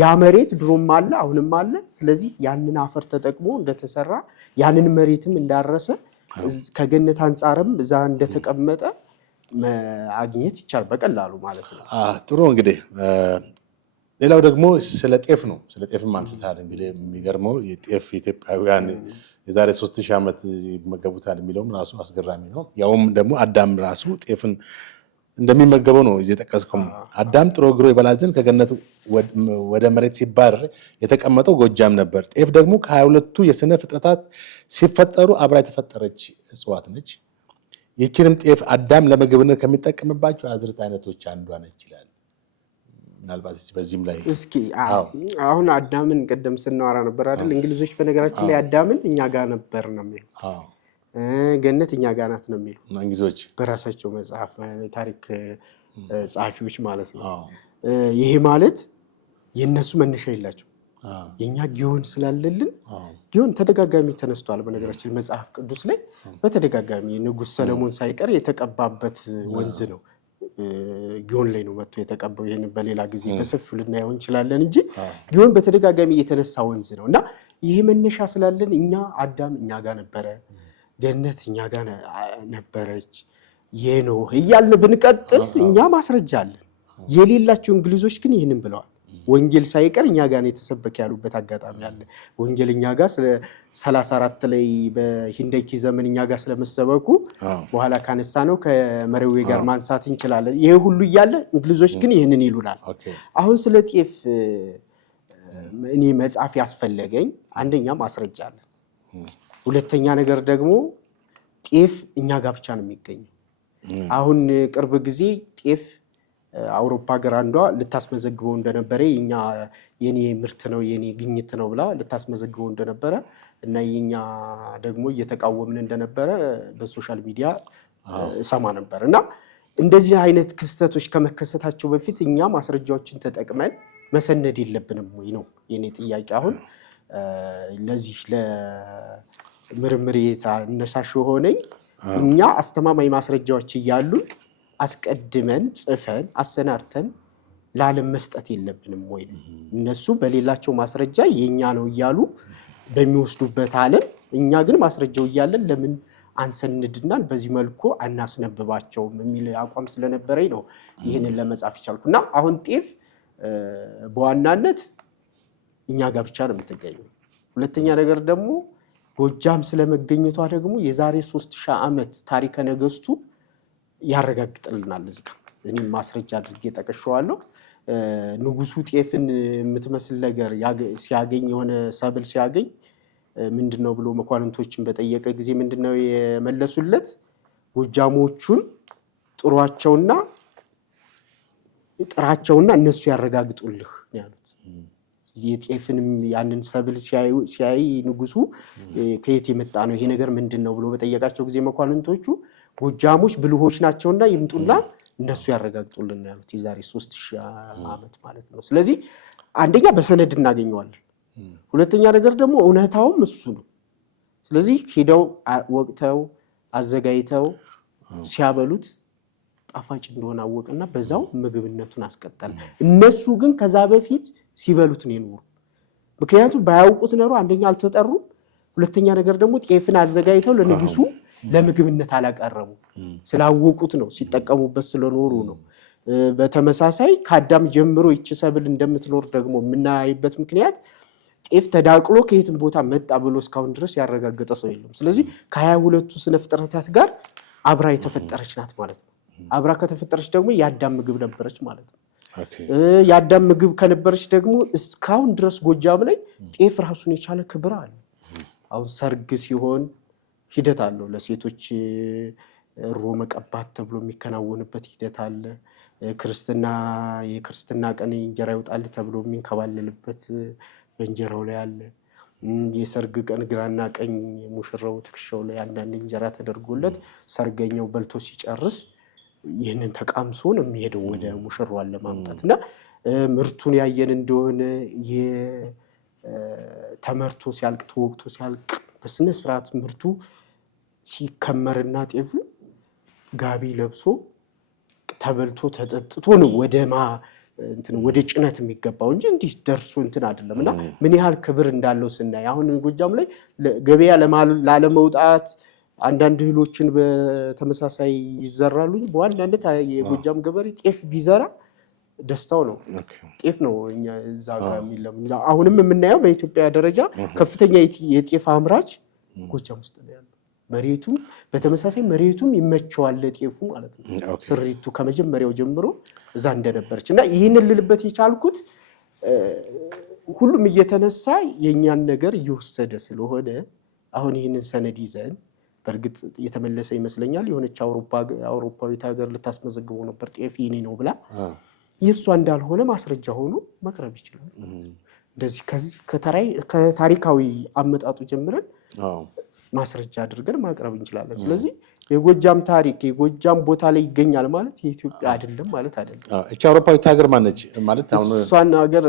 ያ መሬት ድሮም አለ አሁንም አለ። ስለዚህ ያንን አፈር ተጠቅሞ እንደተሰራ ያንን መሬትም እንዳረሰ ከገነት አንጻርም እዛ እንደተቀመጠ ማግኘት ይቻላል በቀላሉ ማለት ነው። ጥሩ እንግዲህ ሌላው ደግሞ ስለ ጤፍ ነው። ስለ ጤፍም አንስታል። እንግዲህ የሚገርመው የጤፍ ኢትዮጵያውያን የዛሬ 3000 ዓመት ይመገቡታል የሚለውም ራሱ አስገራሚ ነው። ያውም ደግሞ አዳም ራሱ ጤፍን እንደሚመገበው ነው እዚህ የጠቀስከው። አዳም ጥሮ ግሮ ይበላ ዘንድ ከገነት ወደ መሬት ሲባረር የተቀመጠው ጎጃም ነበር። ጤፍ ደግሞ ከ22ቱ የስነ ፍጥረታት ሲፈጠሩ አብራ የተፈጠረች እጽዋት ነች። ይህችንም ጤፍ አዳም ለምግብነት ከሚጠቀምባቸው አዝርዕት አይነቶች አንዷ ነች ይላል። ምናልባት በዚህም ላይ እስኪ አሁን አዳምን ቀደም ስናወራ ነበር አይደል? እንግሊዞች በነገራችን ላይ አዳምን እኛ ጋር ነበር ነው የሚለው። ገነት እኛ ጋር ናት ነው የሚለው እንግሊዞች በራሳቸው መጽሐፍ ታሪክ ጸሐፊዎች ማለት ነው። ይሄ ማለት የነሱ መነሻ የላቸው የኛ ጊዮን ስላለልን ጊዮን ተደጋጋሚ ተነስቷል። በነገራችን መጽሐፍ ቅዱስ ላይ በተደጋጋሚ ንጉሥ ሰለሞን ሳይቀር የተቀባበት ወንዝ ነው። ጊዮን ላይ ነው መጥቶ የተቀባው። ይሄን በሌላ ጊዜ በሰፊው ልናየው እንችላለን እንጂ ጊዮን በተደጋጋሚ የተነሳ ወንዝ ነው እና ይሄ መነሻ ስላለን እኛ አዳም እኛ ጋር ነበረ፣ ገነት እኛ ጋር ነበረች፣ የኖህ እያልን ብንቀጥል እኛ ማስረጃ አለን። የሌላቸው እንግሊዞች ግን ይህንን ብለዋል። ወንጌል ሳይቀር እኛ ጋር ነው የተሰበከ ያሉበት አጋጣሚ አለ። ወንጌል እኛ ጋር ስለ 34 ላይ በሂንደኪ ዘመን እኛ ጋር ስለመሰበኩ በኋላ ካነሳ ነው ከመሪዌ ጋር ማንሳት እንችላለን። ይሄ ሁሉ እያለ እንግሊዞች ግን ይህንን ይሉናል። አሁን ስለ ጤፍ እኔ መጽሐፍ ያስፈለገኝ አንደኛ ማስረጃ አለ። ሁለተኛ ነገር ደግሞ ጤፍ እኛ ጋር ብቻ ነው የሚገኘው። አሁን ቅርብ ጊዜ ጤፍ አውሮፓ ሀገር አንዷ ልታስመዘግበው እንደነበረ የኔ ምርት ነው የኔ ግኝት ነው ብላ ልታስመዘግበው እንደነበረ እና የኛ ደግሞ እየተቃወምን እንደነበረ በሶሻል ሚዲያ ሰማ ነበር። እና እንደዚህ አይነት ክስተቶች ከመከሰታቸው በፊት እኛ ማስረጃዎችን ተጠቅመን መሰነድ የለብንም ወይ ነው የኔ ጥያቄ። አሁን ለዚህ ለምርምር የተነሳሽ ሆነኝ እኛ አስተማማኝ ማስረጃዎች እያሉን አስቀድመን ጽፈን አሰናድተን ለዓለም መስጠት የለብንም ወይ? እነሱ በሌላቸው ማስረጃ የኛ ነው እያሉ በሚወስዱበት ዓለም እኛ ግን ማስረጃው እያለን ለምን አንሰንድናል በዚህ መልኩ አናስነብባቸውም የሚል አቋም ስለነበረኝ ነው ይህንን ለመጻፍ ይቻልኩ። እና አሁን ጤፍ በዋናነት እኛ ጋር ብቻ ነው የምትገኘው። ሁለተኛ ነገር ደግሞ ጎጃም ስለመገኘቷ ደግሞ የዛሬ 3000 ዓመት ታሪከ ነገስቱ ያረጋግጥልናል። እዚህ ጋር እኔም ማስረጃ አድርጌ ጠቅሼዋለሁ። ንጉሱ ጤፍን የምትመስል ነገር ሲያገኝ የሆነ ሰብል ሲያገኝ ምንድነው ብሎ መኳንንቶችን በጠየቀ ጊዜ ምንድነው የመለሱለት? ጎጃሞቹን ጥሯቸውና ጥራቸውና እነሱ ያረጋግጡልህ ያሉት። የጤፍንም ያንን ሰብል ሲያይ ንጉሱ ከየት የመጣ ነው ይሄ ነገር ምንድነው ብሎ በጠየቃቸው ጊዜ መኳንንቶቹ ጎጃሞች ብልሆች ናቸውና ይምጡና እነሱ ያረጋግጡልን ያሉት የዛሬ 3000 ዓመት ማለት ነው። ስለዚህ አንደኛ በሰነድ እናገኘዋለን። ሁለተኛ ነገር ደግሞ እውነታውም እሱ ነው። ስለዚህ ሄደው ወቅተው አዘጋጅተው ሲያበሉት ጣፋጭ እንደሆነ አወቅና በዛው ምግብነቱን አስቀጠለ። እነሱ ግን ከዛ በፊት ሲበሉት ነው የኖሩ። ምክንያቱም ባያውቁት ኖሮ አንደኛ አልተጠሩም፣ ሁለተኛ ነገር ደግሞ ጤፍን አዘጋጅተው ለንጉሱ ለምግብነት አላቀረቡ። ስላወቁት ነው፣ ሲጠቀሙበት ስለኖሩ ነው። በተመሳሳይ ከአዳም ጀምሮ ይቺ ሰብል እንደምትኖር ደግሞ የምናይበት ምክንያት ጤፍ ተዳቅሎ ከየትም ቦታ መጣ ብሎ እስካሁን ድረስ ያረጋገጠ ሰው የለም። ስለዚህ ከ22ቱ ስነ ፍጥረታት ጋር አብራ የተፈጠረች ናት ማለት ነው። አብራ ከተፈጠረች ደግሞ የአዳም ምግብ ነበረች ማለት ነው። የአዳም ምግብ ከነበረች ደግሞ እስካሁን ድረስ ጎጃም ላይ ጤፍ ራሱን የቻለ ክብር አለ። አሁን ሰርግ ሲሆን ሂደት አለው። ለሴቶች ሮ መቀባት ተብሎ የሚከናወንበት ሂደት አለ። የክርስትና ቀን እንጀራ ይወጣል ተብሎ የሚንከባለልበት በእንጀራው ላይ አለ። የሰርግ ቀን ግራና ቀኝ ሙሽራው ትከሻው ላይ አንዳንድ እንጀራ ተደርጎለት ሰርገኛው በልቶ ሲጨርስ ይህንን ተቃምሶ ነው የሚሄደው ወደ ሙሽራዋን ለማምጣት። እና ምርቱን ያየን እንደሆነ ተመርቶ ሲያልቅ ተወቅቶ ሲያልቅ በስነ ስርዓት ምርቱ ሲከመርና ጤፉ ጋቢ ለብሶ ተበልቶ ተጠጥቶ ነው ወደ ጭነት የሚገባው እንጂ እንዲህ ደርሶ እንትን አይደለም። እና ምን ያህል ክብር እንዳለው ስናይ አሁን ጎጃም ላይ ገበያ ላለመውጣት አንዳንድ እህሎችን በተመሳሳይ ይዘራሉ። በዋናነት የጎጃም ገበሬ ጤፍ ቢዘራ ደስታው ነው። ጤፍ ነው እኛ እዛ ጋር የሚለው። አሁንም የምናየው በኢትዮጵያ ደረጃ ከፍተኛ የጤፍ አምራች ጎጃም ውስጥ ነው ያለው። መሬቱም በተመሳሳይ መሬቱም ይመቸዋል ለጤፉ ማለት ነው። ስሪቱ ከመጀመሪያው ጀምሮ እዛ እንደነበረች እና ይህንን ልልበት የቻልኩት ሁሉም እየተነሳ የእኛን ነገር እየወሰደ ስለሆነ አሁን ይህንን ሰነድ ይዘን በእርግጥ የተመለሰ ይመስለኛል። የሆነች አውሮፓዊት ሀገር ልታስመዘግበው ነበር ጤፍ የኔ ነው ብላ የእሷ እንዳልሆነ ማስረጃ ሆኖ መቅረብ ይችላል። እንደዚህ ከታሪካዊ አመጣጡ ጀምረን ማስረጃ አድርገን ማቅረብ እንችላለን። ስለዚህ የጎጃም ታሪክ የጎጃም ቦታ ላይ ይገኛል ማለት የኢትዮጵያ አይደለም ማለት አይደለም። እቺ አውሮፓዊት ሀገር ማነች ማለት? አሁን እሷን ሀገር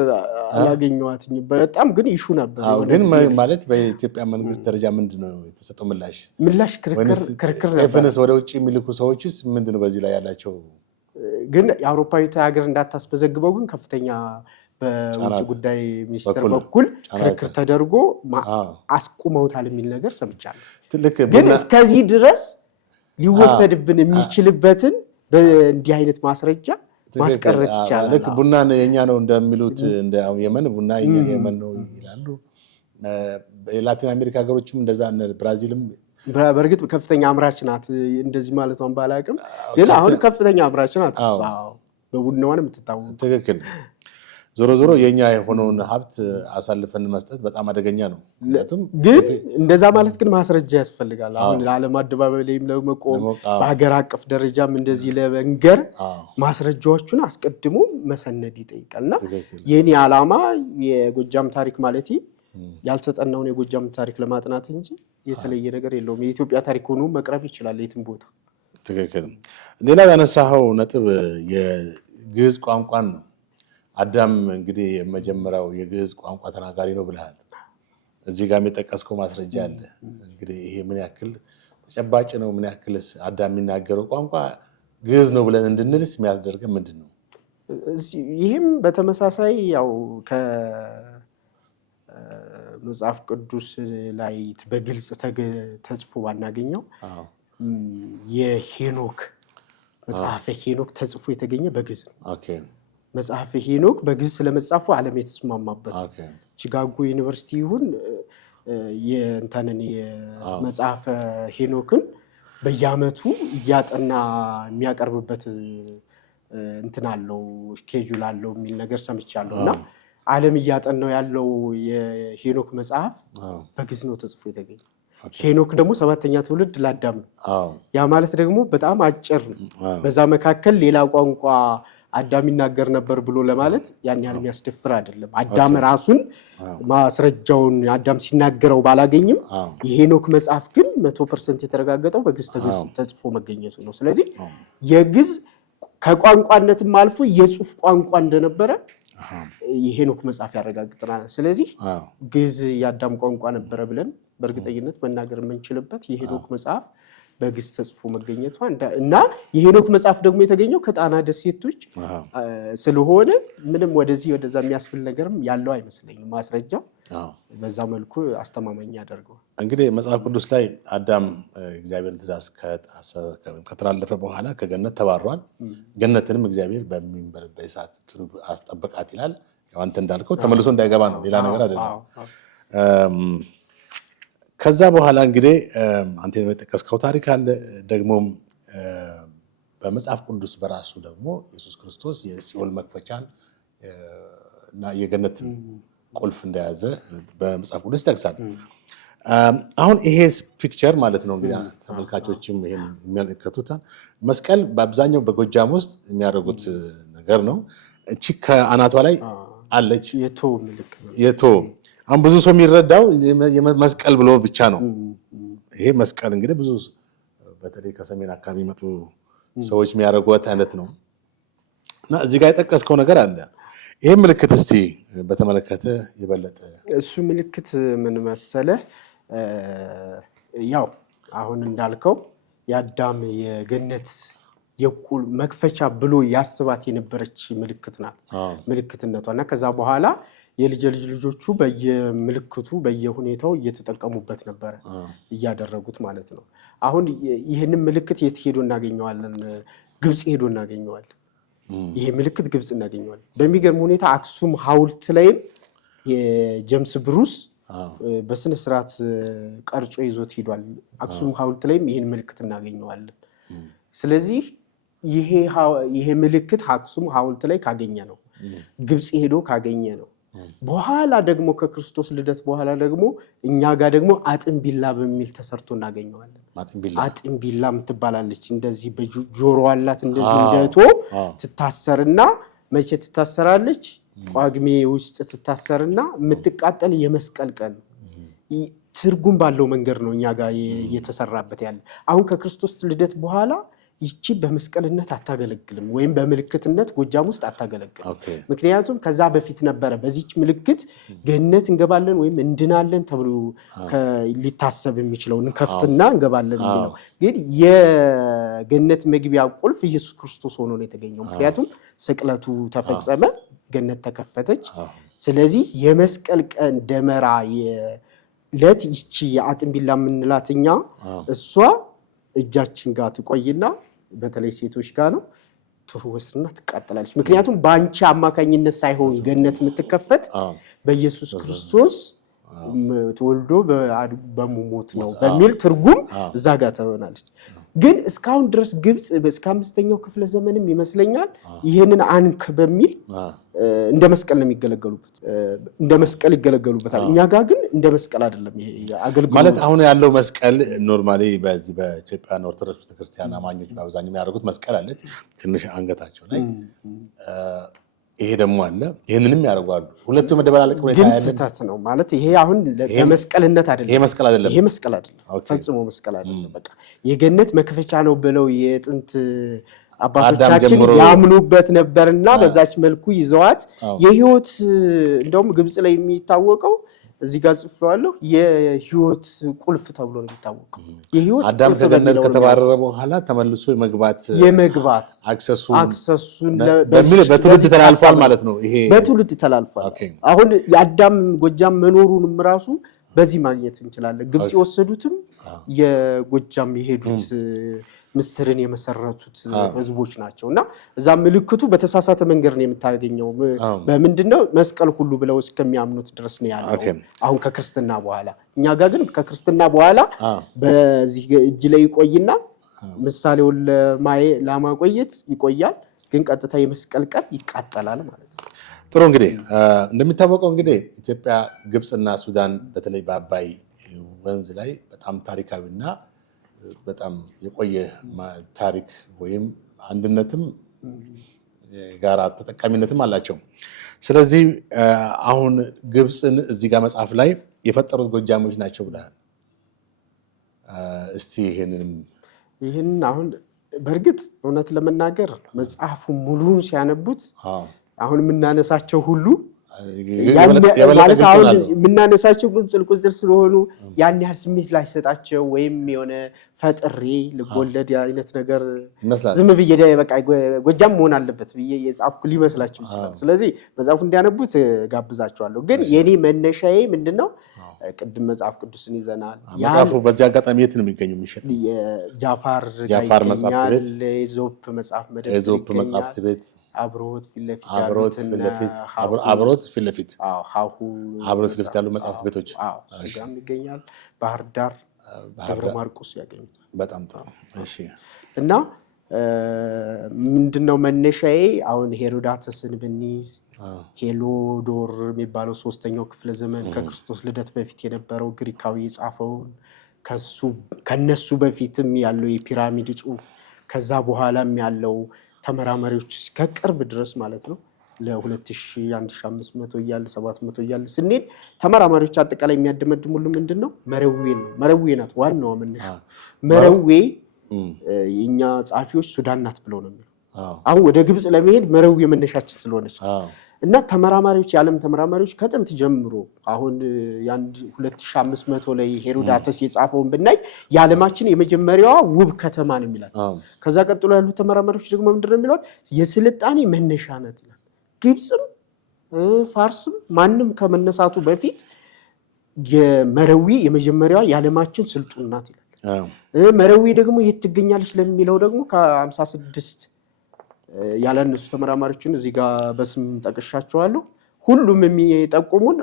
አላገኘኋትም። በጣም ግን ይሹ ነበር። ግን ማለት በኢትዮጵያ መንግስት ደረጃ ምንድነው የተሰጠው ምላሽ? ክርክር ነበር። ኤፍንስ ወደ ውጭ የሚልኩ ሰዎችስ ምንድነው በዚህ ላይ ያላቸው? ግን የአውሮፓዊት ሀገር እንዳታስመዘግበው ግን ከፍተኛ በውጭ ጉዳይ ሚኒስትር በኩል ክርክር ተደርጎ አስቁመውታል የሚል ነገር ሰምቻለሁ። ግን እስከዚህ ድረስ ሊወሰድብን የሚችልበትን በእንዲህ አይነት ማስረጃ ማስቀረት ይቻላል። ልክ ቡናን የኛ ነው እንደሚሉት እንደ የመን ቡና የመን ነው ይላሉ። የላቲን አሜሪካ ሀገሮችም እንደዛ ብራዚልም በእርግጥ ከፍተኛ አምራች ናት። እንደዚህ ማለቷን ባላቅም ግን አሁን ከፍተኛ አምራች ናት። በቡናዋን የምትታወቅ ትክክል። ዞሮ ዞሮ የኛ የሆነውን ሀብት አሳልፈን መስጠት በጣም አደገኛ ነው። ግን እንደዛ ማለት ግን ማስረጃ ያስፈልጋል። አሁን ለዓለም አደባባይ ላይም ለመቆም በሀገር አቀፍ ደረጃም እንደዚህ ለመንገር ማስረጃዎቹን አስቀድሞ መሰነድ ይጠይቃል። እና የኔ ዓላማ የጎጃም ታሪክ ማለት ያልተጠናውን የጎጃም ታሪክ ለማጥናት እንጂ የተለየ ነገር የለውም። የኢትዮጵያ ታሪክ ሆኖ መቅረብ ይችላል የትም ቦታ። ትክክል። ሌላው ያነሳኸው ነጥብ የግዕዝ ቋንቋን ነው። አዳም እንግዲህ የመጀመሪያው የግዕዝ ቋንቋ ተናጋሪ ነው ብለሃል። እዚህ ጋር የጠቀስከው ማስረጃ አለ። እንግዲህ ይሄ ምን ያክል ተጨባጭ ነው? ምን ያክልስ አዳም የሚናገረው ቋንቋ ግዕዝ ነው ብለን እንድንልስ የሚያስደርገን ምንድን ነው? ይህም በተመሳሳይ ያው ከመጽሐፍ ቅዱስ ላይ በግልጽ ተጽፎ ባናገኘው የሄኖክ መጽሐፈ ሄኖክ ተጽፎ የተገኘ በግዕዝ ነው። መጽሐፈ ሄኖክ በግዕዝ ስለመጻፉ ዓለም የተስማማበት ቺካጎ ዩኒቨርሲቲ ይሁን የመጽሐፈ ሄኖክን በየዓመቱ እያጠና የሚያቀርብበት እንትን አለው ስኬጁል አለው የሚል ነገር ሰምቻለሁ። እና ዓለም እያጠናው ያለው የሄኖክ መጽሐፍ በግዕዝ ነው ተጽፎ የተገኘ። ሄኖክ ደግሞ 7ኛ ትውልድ ለአዳም ነው። ያ ማለት ደግሞ በጣም አጭር ነው። በዛ መካከል ሌላ ቋንቋ አዳም ይናገር ነበር ብሎ ለማለት ያን ያህል የሚያስደፍር አይደለም። አዳም ራሱን ማስረጃውን አዳም ሲናገረው ባላገኝም የሄኖክ መጽሐፍ ግን 100% የተረጋገጠው በግዕዝ ተጽፎ መገኘቱ ነው። ስለዚህ የግዕዝ ከቋንቋነትም አልፎ የጽሁፍ ቋንቋ እንደነበረ የሄኖክ መጽሐፍ ያረጋግጠናል። ስለዚህ ግዕዝ የአዳም ቋንቋ ነበረ ብለን በእርግጠኝነት መናገር የምንችልበት የሄኖክ መጽሐፍ በግዕዝ ተጽፎ መገኘቱ እና የሄኖክ መጽሐፍ ደግሞ የተገኘው ከጣና ደሴቶች ስለሆነ ምንም ወደዛ የሚያስብል ነገርም ያለው አይመስለኝም። ማስረጃው በዛ መልኩ አስተማማኝ ያደርገዋል። እንግዲህ መጽሐፍ ቅዱስ ላይ አዳም እግዚአብሔርን ትእዛዝ ከተላለፈ በኋላ ከገነት ተባሯል። ገነትንም እግዚአብሔር በሚንበልበት እሳት ኪሩብ አስጠበቃት ይላል። አንተ እንዳልከው ተመልሶ እንዳይገባ ነው፣ ሌላ ነገር አይደለም። ከዛ በኋላ እንግዲህ አንተ የጠቀስከው ታሪክ አለ። ደግሞም በመጽሐፍ ቅዱስ በራሱ ደግሞ ኢየሱስ ክርስቶስ የሲኦል መክፈቻን እና የገነት ቁልፍ እንደያዘ በመጽሐፍ ቅዱስ ይጠቅሳል። አሁን ይሄ ፒክቸር ማለት ነው እንግዲህ ተመልካቾችም ይሄን የሚመለከቱት መስቀል በአብዛኛው በጎጃም ውስጥ የሚያደርጉት ነገር ነው። እቺ ከአናቷ ላይ አለች የቶ አሁን ብዙ ሰው የሚረዳው መስቀል ብሎ ብቻ ነው። ይሄ መስቀል እንግዲህ ብዙ በተለይ ከሰሜን አካባቢ መጡ ሰዎች የሚያደርጉት አይነት ነው እና እዚህ ጋር የጠቀስከው ነገር አለ። ይሄ ምልክት እስቲ በተመለከተ የበለጠ እሱ ምልክት ምን መሰለህ? ያው አሁን እንዳልከው የአዳም የገነት የቁል መክፈቻ ብሎ ያስባት የነበረች ምልክት ናት ምልክትነቷና ከዛ በኋላ የልጅ ልጆቹ በየምልክቱ በየሁኔታው እየተጠቀሙበት ነበር እያደረጉት ማለት ነው። አሁን ይሄንን ምልክት የት ሄዶ እናገኘዋለን? ግብጽ ሄዶ እናገኘዋለን። ይሄ ምልክት ግብጽ እናገኘዋለን። በሚገርም ሁኔታ አክሱም ሐውልት ላይም የጄምስ ብሩስ በስነ ስርዓት ቀርጾ ይዞት ሄዷል። አክሱም ሐውልት ላይም ይሄን ምልክት እናገኘዋለን። ስለዚህ ይሄ ምልክት አክሱም ሐውልት ላይ ካገኘ ነው ግብጽ ሄዶ ካገኘ ነው። በኋላ ደግሞ ከክርስቶስ ልደት በኋላ ደግሞ እኛ ጋር ደግሞ አጥንቢላ በሚል ተሰርቶ እናገኘዋለን። አጥንቢላ ምትባላለች እንደዚህ በጆሮ አላት እንደዚህ እንደቶ ትታሰርና መቼ ትታሰራለች? ጳጉሜ ውስጥ ትታሰርና የምትቃጠል የመስቀል ቀን ትርጉም ባለው መንገድ ነው እኛ ጋር እየተሰራበት ያለ። አሁን ከክርስቶስ ልደት በኋላ ይቺ በመስቀልነት አታገለግልም ወይም በምልክትነት ጎጃም ውስጥ አታገለግልም። ምክንያቱም ከዛ በፊት ነበረ በዚች ምልክት ገነት እንገባለን ወይም እንድናለን ተብሎ ሊታሰብ የሚችለው እንከፍትና እንገባለን ነው። ግን የገነት መግቢያ ቁልፍ ኢየሱስ ክርስቶስ ሆኖ ነው የተገኘው። ምክንያቱም ስቅለቱ ተፈጸመ፣ ገነት ተከፈተች። ስለዚህ የመስቀል ቀን ደመራ የለት ይቺ የአጥንቢላ የምንላትኛ እሷ እጃችን ጋር ትቆይና በተለይ ሴቶች ጋር ነው ትወስና ትቃጠላለች። ምክንያቱም በአንቺ አማካኝነት ሳይሆን ገነት የምትከፈት በኢየሱስ ክርስቶስ ተወልዶ በመሞት ነው በሚል ትርጉም እዛ ጋር ትሆናለች። ግን እስካሁን ድረስ ግብጽ እስከ 5ኛው ክፍለ ዘመንም ይመስለኛል ይሄንን አንክ በሚል እንደ መስቀል ነው የሚገለገሉበት፣ እንደ መስቀል ይገለገሉበታል። እኛ ጋር ግን እንደ መስቀል አይደለም ይሄ አገልግሎት ማለት። አሁን ያለው መስቀል ኖርማሊ በዚህ በኢትዮጵያ ኦርቶዶክስ ቤተክርስቲያን አማኞች በአብዛኛው የሚያደርጉት መስቀል አለ ትንሽ አንገታቸው ላይ፣ ይሄ ደግሞ አለ። ይሄንንም ያደርጋሉ። ሁለቱ መደበላለቅ ሁኔታ ያለ ስህተት ነው ማለት። ይሄ አሁን ለመስቀልነት አይደለም። ይሄ መስቀል አይደለም። ይሄ መስቀል አይደለም፣ ፈጽሞ መስቀል አይደለም። በቃ የገነት መክፈቻ ነው ብለው የጥንት አባቶቻችን ያምኑበት ነበርና በዛች መልኩ ይዘዋት የህይወት እንደውም ግብጽ ላይ የሚታወቀው እዚህ ጋር ጽፈዋለሁ የህይወት ቁልፍ ተብሎ ነው የሚታወቀው። የህይወት አዳም ከገነት ከተባረረ በኋላ ተመልሶ የመግባት አክሰሱን በትውልድ ተላልፏል ማለት ነው። ይሄ በትውልድ ተላልፏል። አሁን የአዳም ጎጃም መኖሩንም ራሱ በዚህ ማግኘት እንችላለን። ግብጽ የወሰዱትም የጎጃም የሄዱት ምስርን የመሰረቱት ህዝቦች ናቸው እና እዛ ምልክቱ በተሳሳተ መንገድ ነው የምታገኘው። በምንድነው መስቀል ሁሉ ብለው እስከሚያምኑት ድረስ ነው ያለው አሁን ከክርስትና በኋላ። እኛ ጋር ግን ከክርስትና በኋላ በዚህ እጅ ላይ ይቆይና ምሳሌውን ለማቆየት ይቆያል፣ ግን ቀጥታ የመስቀል ቀን ይቃጠላል ማለት ነው። ጥሩ እንግዲህ እንደሚታወቀው እንግዲህ ኢትዮጵያ፣ ግብጽና ሱዳን በተለይ በአባይ ወንዝ ላይ በጣም ታሪካዊና በጣም የቆየ ታሪክ ወይም አንድነትም ጋራ ተጠቃሚነትም አላቸው። ስለዚህ አሁን ግብጽን እዚህ ጋር መጽሐፍ ላይ የፈጠሩት ጎጃሞች ናቸው ብለሃል። እስቲ ይሄንን አሁን በእርግጥ እውነት ለመናገር መጽሐፉ ሙሉን ሲያነቡት አሁን የምናነሳቸው ሁሉ ማለት አሁን የምናነሳቸው ቁንጽል ስለሆኑ ያን ያህል ስሜት ላይሰጣቸው ወይም የሆነ ፈጥሬ ልቦለድ አይነት ነገር ዝም ብዬ በቃ ጎጃም መሆን አለበት ብዬ የጻፍኩ ሊመስላችሁ ይችላል። ስለዚህ መጽሐፉ እንዲያነቡት ጋብዛቸዋለሁ። ግን የኔ መነሻዬ ምንድነው? ቅድም መጽሐፍ ቅዱስን ይዘናል። መጽሐፉ በዚህ አጋጣሚ የት ነው የሚገኘው? የሚሸጥ የጃፋር መጽሐፍት ቤት፣ የኢዞፕ መጽሐፍት ቤት አብሮት ፊት ለፊት ያሉ መጽሐፍት ቤቶች ጋም ይገኛል። ባህር ዳር ደብረ ማርቆስ ያገኙታል። በጣም ጥሩ። እሺ። እና ምንድነው መነሻዬ? አሁን ሄሮዳተስን ብንይዝ ሄሎዶር የሚባለው 3ኛው ክፍለ ዘመን ከክርስቶስ ልደት በፊት የነበረው ግሪካዊ የጻፈውን ከነሱ በፊትም ያለው የፒራሚድ ጽሑፍ ከዛ በኋላም ያለው ተመራማሪዎች እስከ ቅርብ ድረስ ማለት ነው ለ2000 1500 እያለ 700 እያለ ስንሄድ ተመራማሪዎች አጠቃላይ የሚያደመድሙልን ምንድነው? መረዌ ነው። መረዌ ናት ዋናው መነሻ። መረዌ የኛ ጻፊዎች ሱዳን ናት ብለው ነው የሚለው። አሁን ወደ ግብጽ ለመሄድ መረዌ መነሻችን ስለሆነች እና ተመራማሪዎች የዓለም ተመራማሪዎች ከጥንት ጀምሮ አሁን ያን 2500 ላይ ሄሮዳተስ የጻፈውን ብናይ የዓለማችን የመጀመሪያዋ ውብ ከተማ ነው የሚላል። ከዛ ቀጥሎ ያሉ ተመራማሪዎች ደግሞ ምንድነው የሚሉት የስልጣኔ መነሻ ናት ይላል። ግብጽም ፋርስም ማንም ከመነሳቱ በፊት የመረዊ የመጀመሪያዋ የዓለማችን ስልጡን ናት ይላል። መረዊ ደግሞ የት ትገኛለች ለሚለው ደግሞ ከ56 ያላነሱ ተመራማሪዎችን እዚህ ጋር በስም ጠቅሻቸዋለሁ። ሁሉም የሚጠቁሙን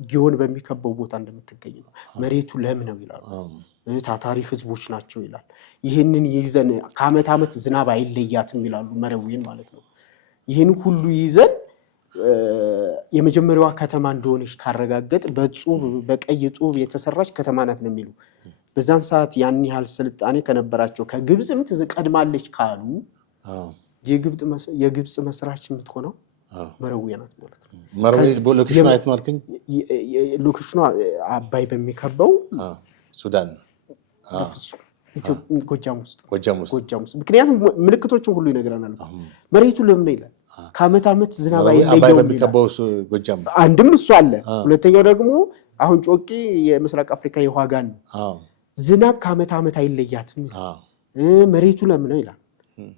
ጊዮን በሚከበው ቦታ እንደምትገኝ ነው። መሬቱ ለም ነው ይላሉ። ታታሪ ህዝቦች ናቸው ይላል። ይህንን ይዘን ከዓመት ዓመት ዝናብ አይለያትም ይላሉ መረዊን ማለት ነው። ይህን ሁሉ ይዘን የመጀመሪያዋ ከተማ እንደሆነች ካረጋገጥ በቀይ ጡብ የተሰራች ከተማ ናት ነው የሚሉ። በዛን ሰዓት ያን ያህል ስልጣኔ ከነበራቸው ከግብጽም ትቀድማለች ካሉ የግብጽ መስራች የምትሆነው መረዊ ናት ማለት ነው። መረዊ ሎኬሽኑ አይት ማርክኝ ሎኬሽኑ አባይ በሚከበው ሱዳን ጎጃም ውስጥ። ምክንያቱም ምልክቶችን ሁሉ ይነግረናል። መሬቱ ለምን ይላል ከዓመት ዓመት ዝናብ አይለየውም። አባይ በሚከበው ጎጃም አንድም እሱ አለ። ሁለተኛው ደግሞ አሁን ጮቄ የምስራቅ አፍሪካ የዋጋን ነው። ዝናብ ከዓመት ዓመት አይለያትም። መሬቱ ለምን ይላል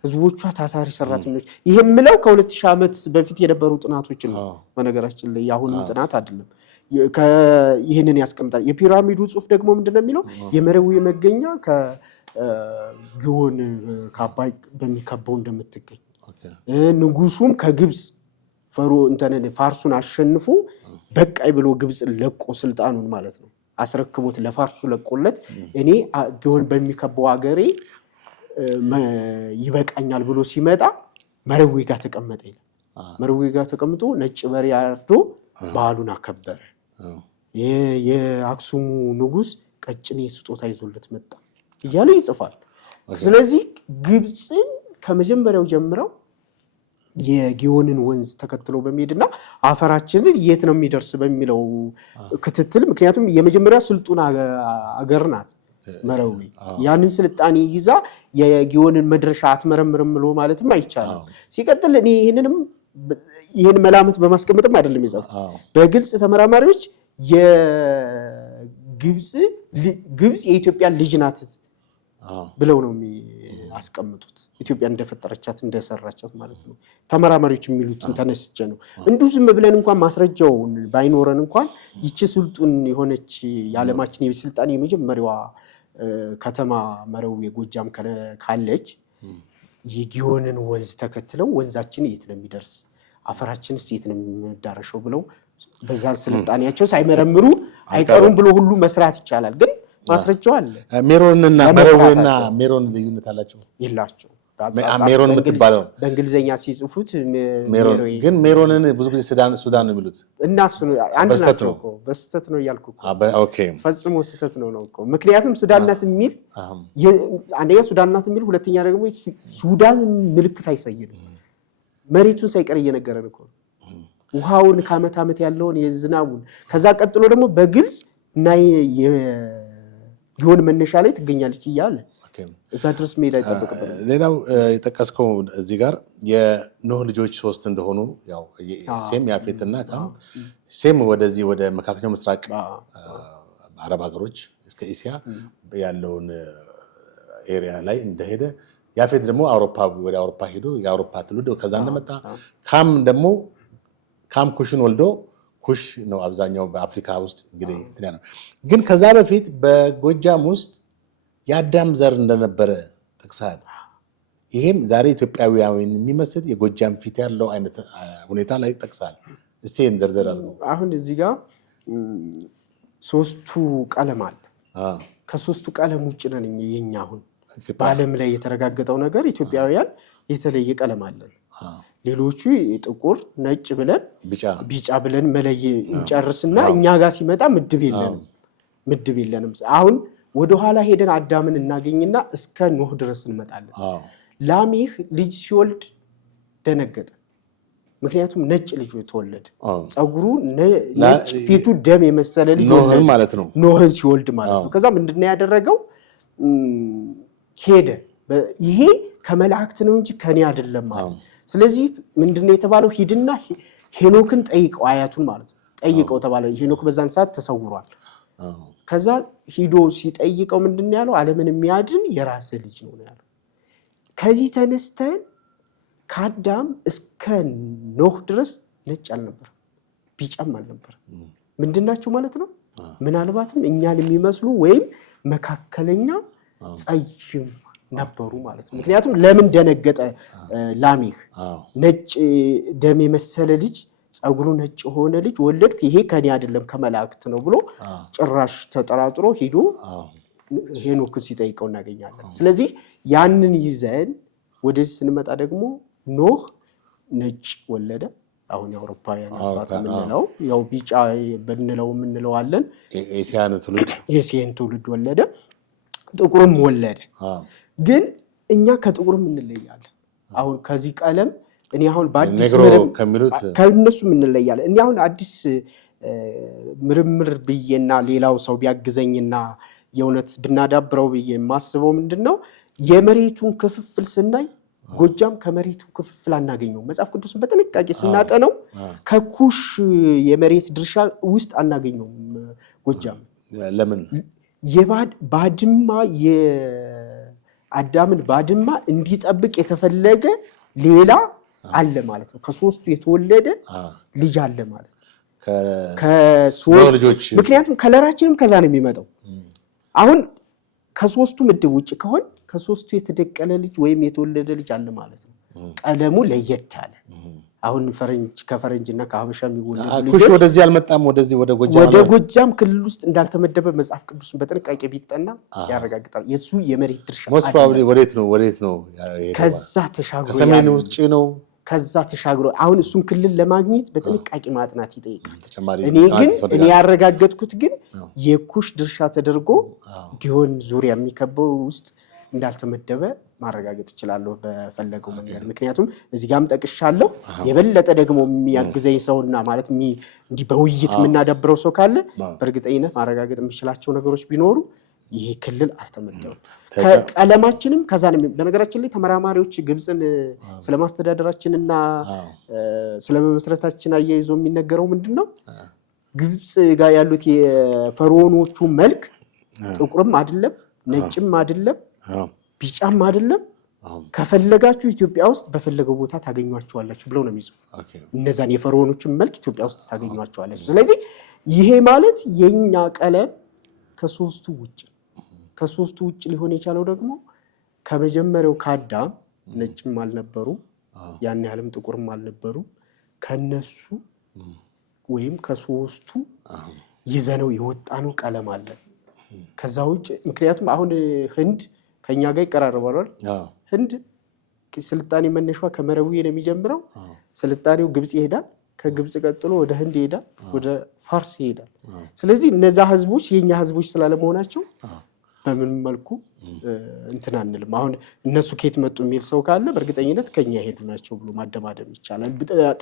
ህዝቦቿ ታታሪ ሰራተኞች። ይሄ የምለው ከ2000 ዓመት በፊት የነበሩ ጥናቶችን ነው በነገራችን ላይ ያሁን ጥናት አይደለም። ይሄንን ያስቀምጣል። የፒራሚዱ ጽሑፍ ደግሞ ምንድነው የሚለው የመረዊ መገኛ ከግዮን ከአባይ በሚከበው እንደምትገኝ ንጉሱም ከግብጽ ፋርሱን አሸንፎ በቃይ ብሎ ግብጽ ለቆ ስልጣኑን ማለት ነው አስረክቦት ለፋርሱ ለቆለት እኔ ግዮን በሚከበው ሀገሬ ይበቃኛል ብሎ ሲመጣ መረዊ ጋር ተቀመጠ ይላል። መረዊ ጋር ተቀምጦ ነጭ በሬ አርዶ በዓሉን አከበረ። የአክሱሙ ንጉስ ቀጭኔ ስጦታ ይዞለት መጣ እያለ ይጽፋል። ስለዚህ ግብጽን ከመጀመሪያው ጀምረው የጊዮንን ወንዝ ተከትሎ በመሄድና አፈራችንን የት ነው የሚደርስ በሚለው ክትትል ምክንያቱም የመጀመሪያ ስልጡን አገር ናት መረዊ። ያንን ስልጣኔ ይዛ የጊዮንን መድረሻ አትመረምርም ብሎ ማለትም አይቻልም። ሲቀጥል እኔ ይህን መላምት በማስቀመጥም አይደለም የጻፉት። በግልጽ ተመራማሪዎች ግብጽ የኢትዮጵያ ልጅ ናት ብለው ነው የሚያስቀምጡት። ኢትዮጵያ እንደፈጠረቻት እንደሰራቻት ማለት ነው። ተመራማሪዎች የሚሉትን ተነስቼ ነው እንዲሁ ዝም ብለን እንኳን ማስረጃውን ባይኖረን እንኳን ይቺ ስልጡን የሆነች የዓለማችን የስልጣኔ የመጀመሪያዋ ከተማ መረዊ የጎጃም ካለች የጊዮንን ወንዝ ተከትለው ወንዛችን የት ነው የሚደርስ አፈራችንስ የት ነው የሚዳረሸው ብለው በዛን ስልጣኔያቸው ሳይመረምሩ አይቀሩም ብሎ ሁሉ መስራት ይቻላል። ግን ማስረጃው አለ። ሜሮንና መረዊና ሜሮን ልዩነት አላቸው የላቸው? ሜሮን የምትባለው በእንግሊዘኛ ሲጽፉት ሜሮን ግን ሜሮንን ብዙ ጊዜ ሱዳን ነው የሚሉት እና እሱ አንድ ናቸው እኮ በስተት ነው እያልኩ ኦኬ ፈጽሞ ስተት ነው እኮ። ምክንያቱም ሱዳን ናት የሚል አንደኛ ሱዳን ናት የሚል ሁለተኛ ደግሞ ሱዳን ምልክት አይሰይድም። መሬቱን ሳይቀር እየነገረን እኮ ውሃውን ከዓመት ዓመት ያለውን የዝናቡን ከዛ ቀጥሎ ደግሞ በግልጽ እና የጊዮን መነሻ ላይ ትገኛለች እያለ እዛ ድረስ መሄድ አይጠበቅብንም። ሌላው የጠቀስከው እዚህ ጋር የኖህ ልጆች 3 እንደሆኑ ያው ሴም ያፌትና ካም ሴም ወደዚህ ወደ መካከለኛው ምስራቅ አረብ ሀገሮች እስከ እስያ ያለውን ኤሪያ ላይ እንደሄደ ያፌት ደግሞ ወደ አውሮፓ ሄዶ የአውሮፓ ትውልድ ከዛ እንደመጣ ካም ደግሞ ኩሽን ወልዶ ኩሽ ነው አብዛኛው በአፍሪካ ውስጥ እንግዲህ እንትን ያለው። ግን ከዛ በፊት በጎጃም ውስጥ የአዳም ዘር እንደነበረ ጠቅሰሃል። ይሄም ዛሬ ኢትዮጵያውያን የሚመስል የጎጃም ፊት ያለው አይነት ሁኔታ ላይ ጠቅሰሃል። እስቲ እንዘርዘር አድርገው። አሁን እዚህ ጋር 3ቱ ቀለም አለ። ከ3ቱ ቀለም ውጭ ነን የኛ አሁን በዓለም ላይ የተረጋገጠው ነገር ኢትዮጵያውያን የተለየ ቀለም አለን። ሌሎቹ ጥቁር፣ ነጭ ብለን ቢጫ ብለን መለየ እንጨርስና እኛ ጋር ሲመጣ ምድብ የለንም። አሁን ወደኋላ ሄደን አዳምን እናገኝና እስከ ኖህ ድረስ እንመጣለን። ላሜህ ልጅ ሲወልድ ደነገጠ። ምክንያቱም ነጭ ልጅ ተወለደ። ፀጉሩ ነጭ፣ ፊቱ ደም የመሰለ ልጅ ኖህን ማለት ነው። ኖህን ሲወልድ ማለት ነው። ከዛ ምንድነው ያደረገው? ሄደ። ይሄ ከመላእክት ነው እንጂ ከኔ አይደለም ማለት። ስለዚህ ምንድነው የተባለው ሂድና ሄኖክን ጠይቀው አያቱን ማለት ነው ጠይቀው ተባለ ሄኖክ በዛን ሰዓት ተሰውሯል ከዛ ሂዶ ሲጠይቀው ምንድነው ያለው ዓለምን የሚያድን የራስ ልጅ ነው ያለው ከዚህ ተነስተን ከአዳም እስከ ኖህ ድረስ ነጭ አልነበር ቢጫም አልነበር ምንድናቸው ማለት ነው ምናልባትም እኛን የሚመስሉ ወይም መካከለኛ ጸይም ነበሩ ማለት ነው ምክንያቱም ለምን ደነገጠ ላሜህ ነጭ ደም የመሰለ ልጅ ጸጉሩ ነጭ ሆነ ልጅ ወለድኩ ይሄ ከኔ አይደለም ከመላእክት ነው ብሎ ጭራሽ ተጠራጥሮ ሄዶ ሄኖክን ሲጠይቀው እናገኛለን ስለዚህ ያንን ይዘን ወደዚህ ስንመጣ ደግሞ ኖህ ነጭ ወለደ አሁን የአውሮፓውያን አባት ምንለው ያው ቢጫ በእንለው ምንለው አለን የሲያን ትውልድ ወለደ ጥቁርም ወለደ ግን እኛ ከጥቁርም እንለያለን አሁን ከዚህ ቀለም እኔ አሁን በአዲስ ከነሱ እንለያለን እኔ አሁን አዲስ ምርምር ብዬና ሌላው ሰው ቢያግዘኝና የእውነት ብናዳብረው ብዬ የማስበው ምንድነው የመሬቱን ክፍፍል ስናይ ጎጃም ከመሬቱ ክፍፍል አናገኘው መጽሐፍ ቅዱስን በጥንቃቄ ስናጠነው ከኩሽ የመሬት ድርሻ ውስጥ አናገኘው ጎጃም ለምን ባድማ የአዳምን ባድማ እንዲጠብቅ የተፈለገ ሌላ አለ ማለት ነው ከሶስቱ የተወለደ ልጅ አለ ማለት ከሶስቱ ምክንያቱም ከለራችንም ከዛ ነው የሚመጣው አሁን ከሶስቱ ምድብ ውጭ ከሆነ ከሶስቱ የተደቀለ ልጅ ወይም የተወለደ ልጅ አለ ማለት ነው ቀለሙ ለየት ያለ አሁን ከፈረንጅና ከሀበሻ የሚወለዱ ልጅ ወደዚህ አልመጣም ወደ ጎጃም ክልል ውስጥ እንዳልተመደበ መጽሐፍ ቅዱስን በጥንቃቄ ቢጠና ያረጋግጣል የሱ የመሬት ድርሻ most probably ወዴት ነው ከዛ ተሻግሮ ከሰሜን ውጪ ነው ከዛ ተሻግሮ አሁን እሱን ክልል ለማግኘት በጥንቃቄ ማጥናት ይጠይቃል እኔ ያረጋግጥኩት ግን የኩሽ ድርሻ ተደርጎ ጊዮን ዙሪያ የሚከበው ውስጥ እንዳልተመደበ ማረጋገጥ ይችላል በፈለገው መንገድ ምክንያቱም እዚህ ጋርም ጠቅሻለሁ የበለጠ ደግሞ የሚያግዘኝ ሰውና ማለት እንዲ በውይይት የምናዳብረው ሰው ካለ በእርግጠኝነት ማረጋገጥ የሚችላቸው ነገሮች ቢኖሩ ይሄ ክልል አልተመደበም ከቀለማችንም ከዛ ነው በነገራችን ላይ ተመራማሪዎች ግብጽን ስለማስተዳደራችንና ስለመመስረታችን አያይዞ የሚነገረው ምንድነው ግብጽ ጋር ያሉት የፈርዖኖቹ መልክ ጥቁርም አይደለም ነጭም አይደለም ቢጫም አይደለም ከፈለጋችሁ ኢትዮጵያ ውስጥ በፈለገው ቦታ ታገኙዋቸዋላችሁ ብለው ነው የሚጽፉ እነዛን የፈርዖኖችን መልክ ኢትዮጵያ ውስጥ ታገኙዋቸዋላችሁ ስለዚህ ይሄ ማለት የኛ ቀለም ከሶስቱ ውጭ ሊሆን የቻለው ደግሞ ከመጀመሪያው ከአዳም ነጭም አልነበሩ ያን ያህልም ጥቁርም አልነበሩ ከነሱ ወይም ከሶስቱ ይዘነው የወጣነው ቀለም አለ ከዛ ውጭ ምክንያቱም አሁን ህንድ ከኛ ጋር ይቀራረባል ህንድ ስልጣኔ መነሻዋ ከመረዊ ነው የሚጀምረው ስልጣኔው ግብጽ ይሄዳል ከግብጽ ቀጥሎ ወደ ህንድ ይሄዳል ወደ ፋርስ ይሄዳል ስለዚህ እነዛ ህዝቦች የኛ ህዝቦች ስላለመሆናቸው በምን መልኩ እንትን አንልም አሁን እነሱ ከየት መጡ የሚል ሰው ካለ በእርግጠኝነት ከኛ ሄዱ ናቸው ብሎ ማደማደም ይቻላል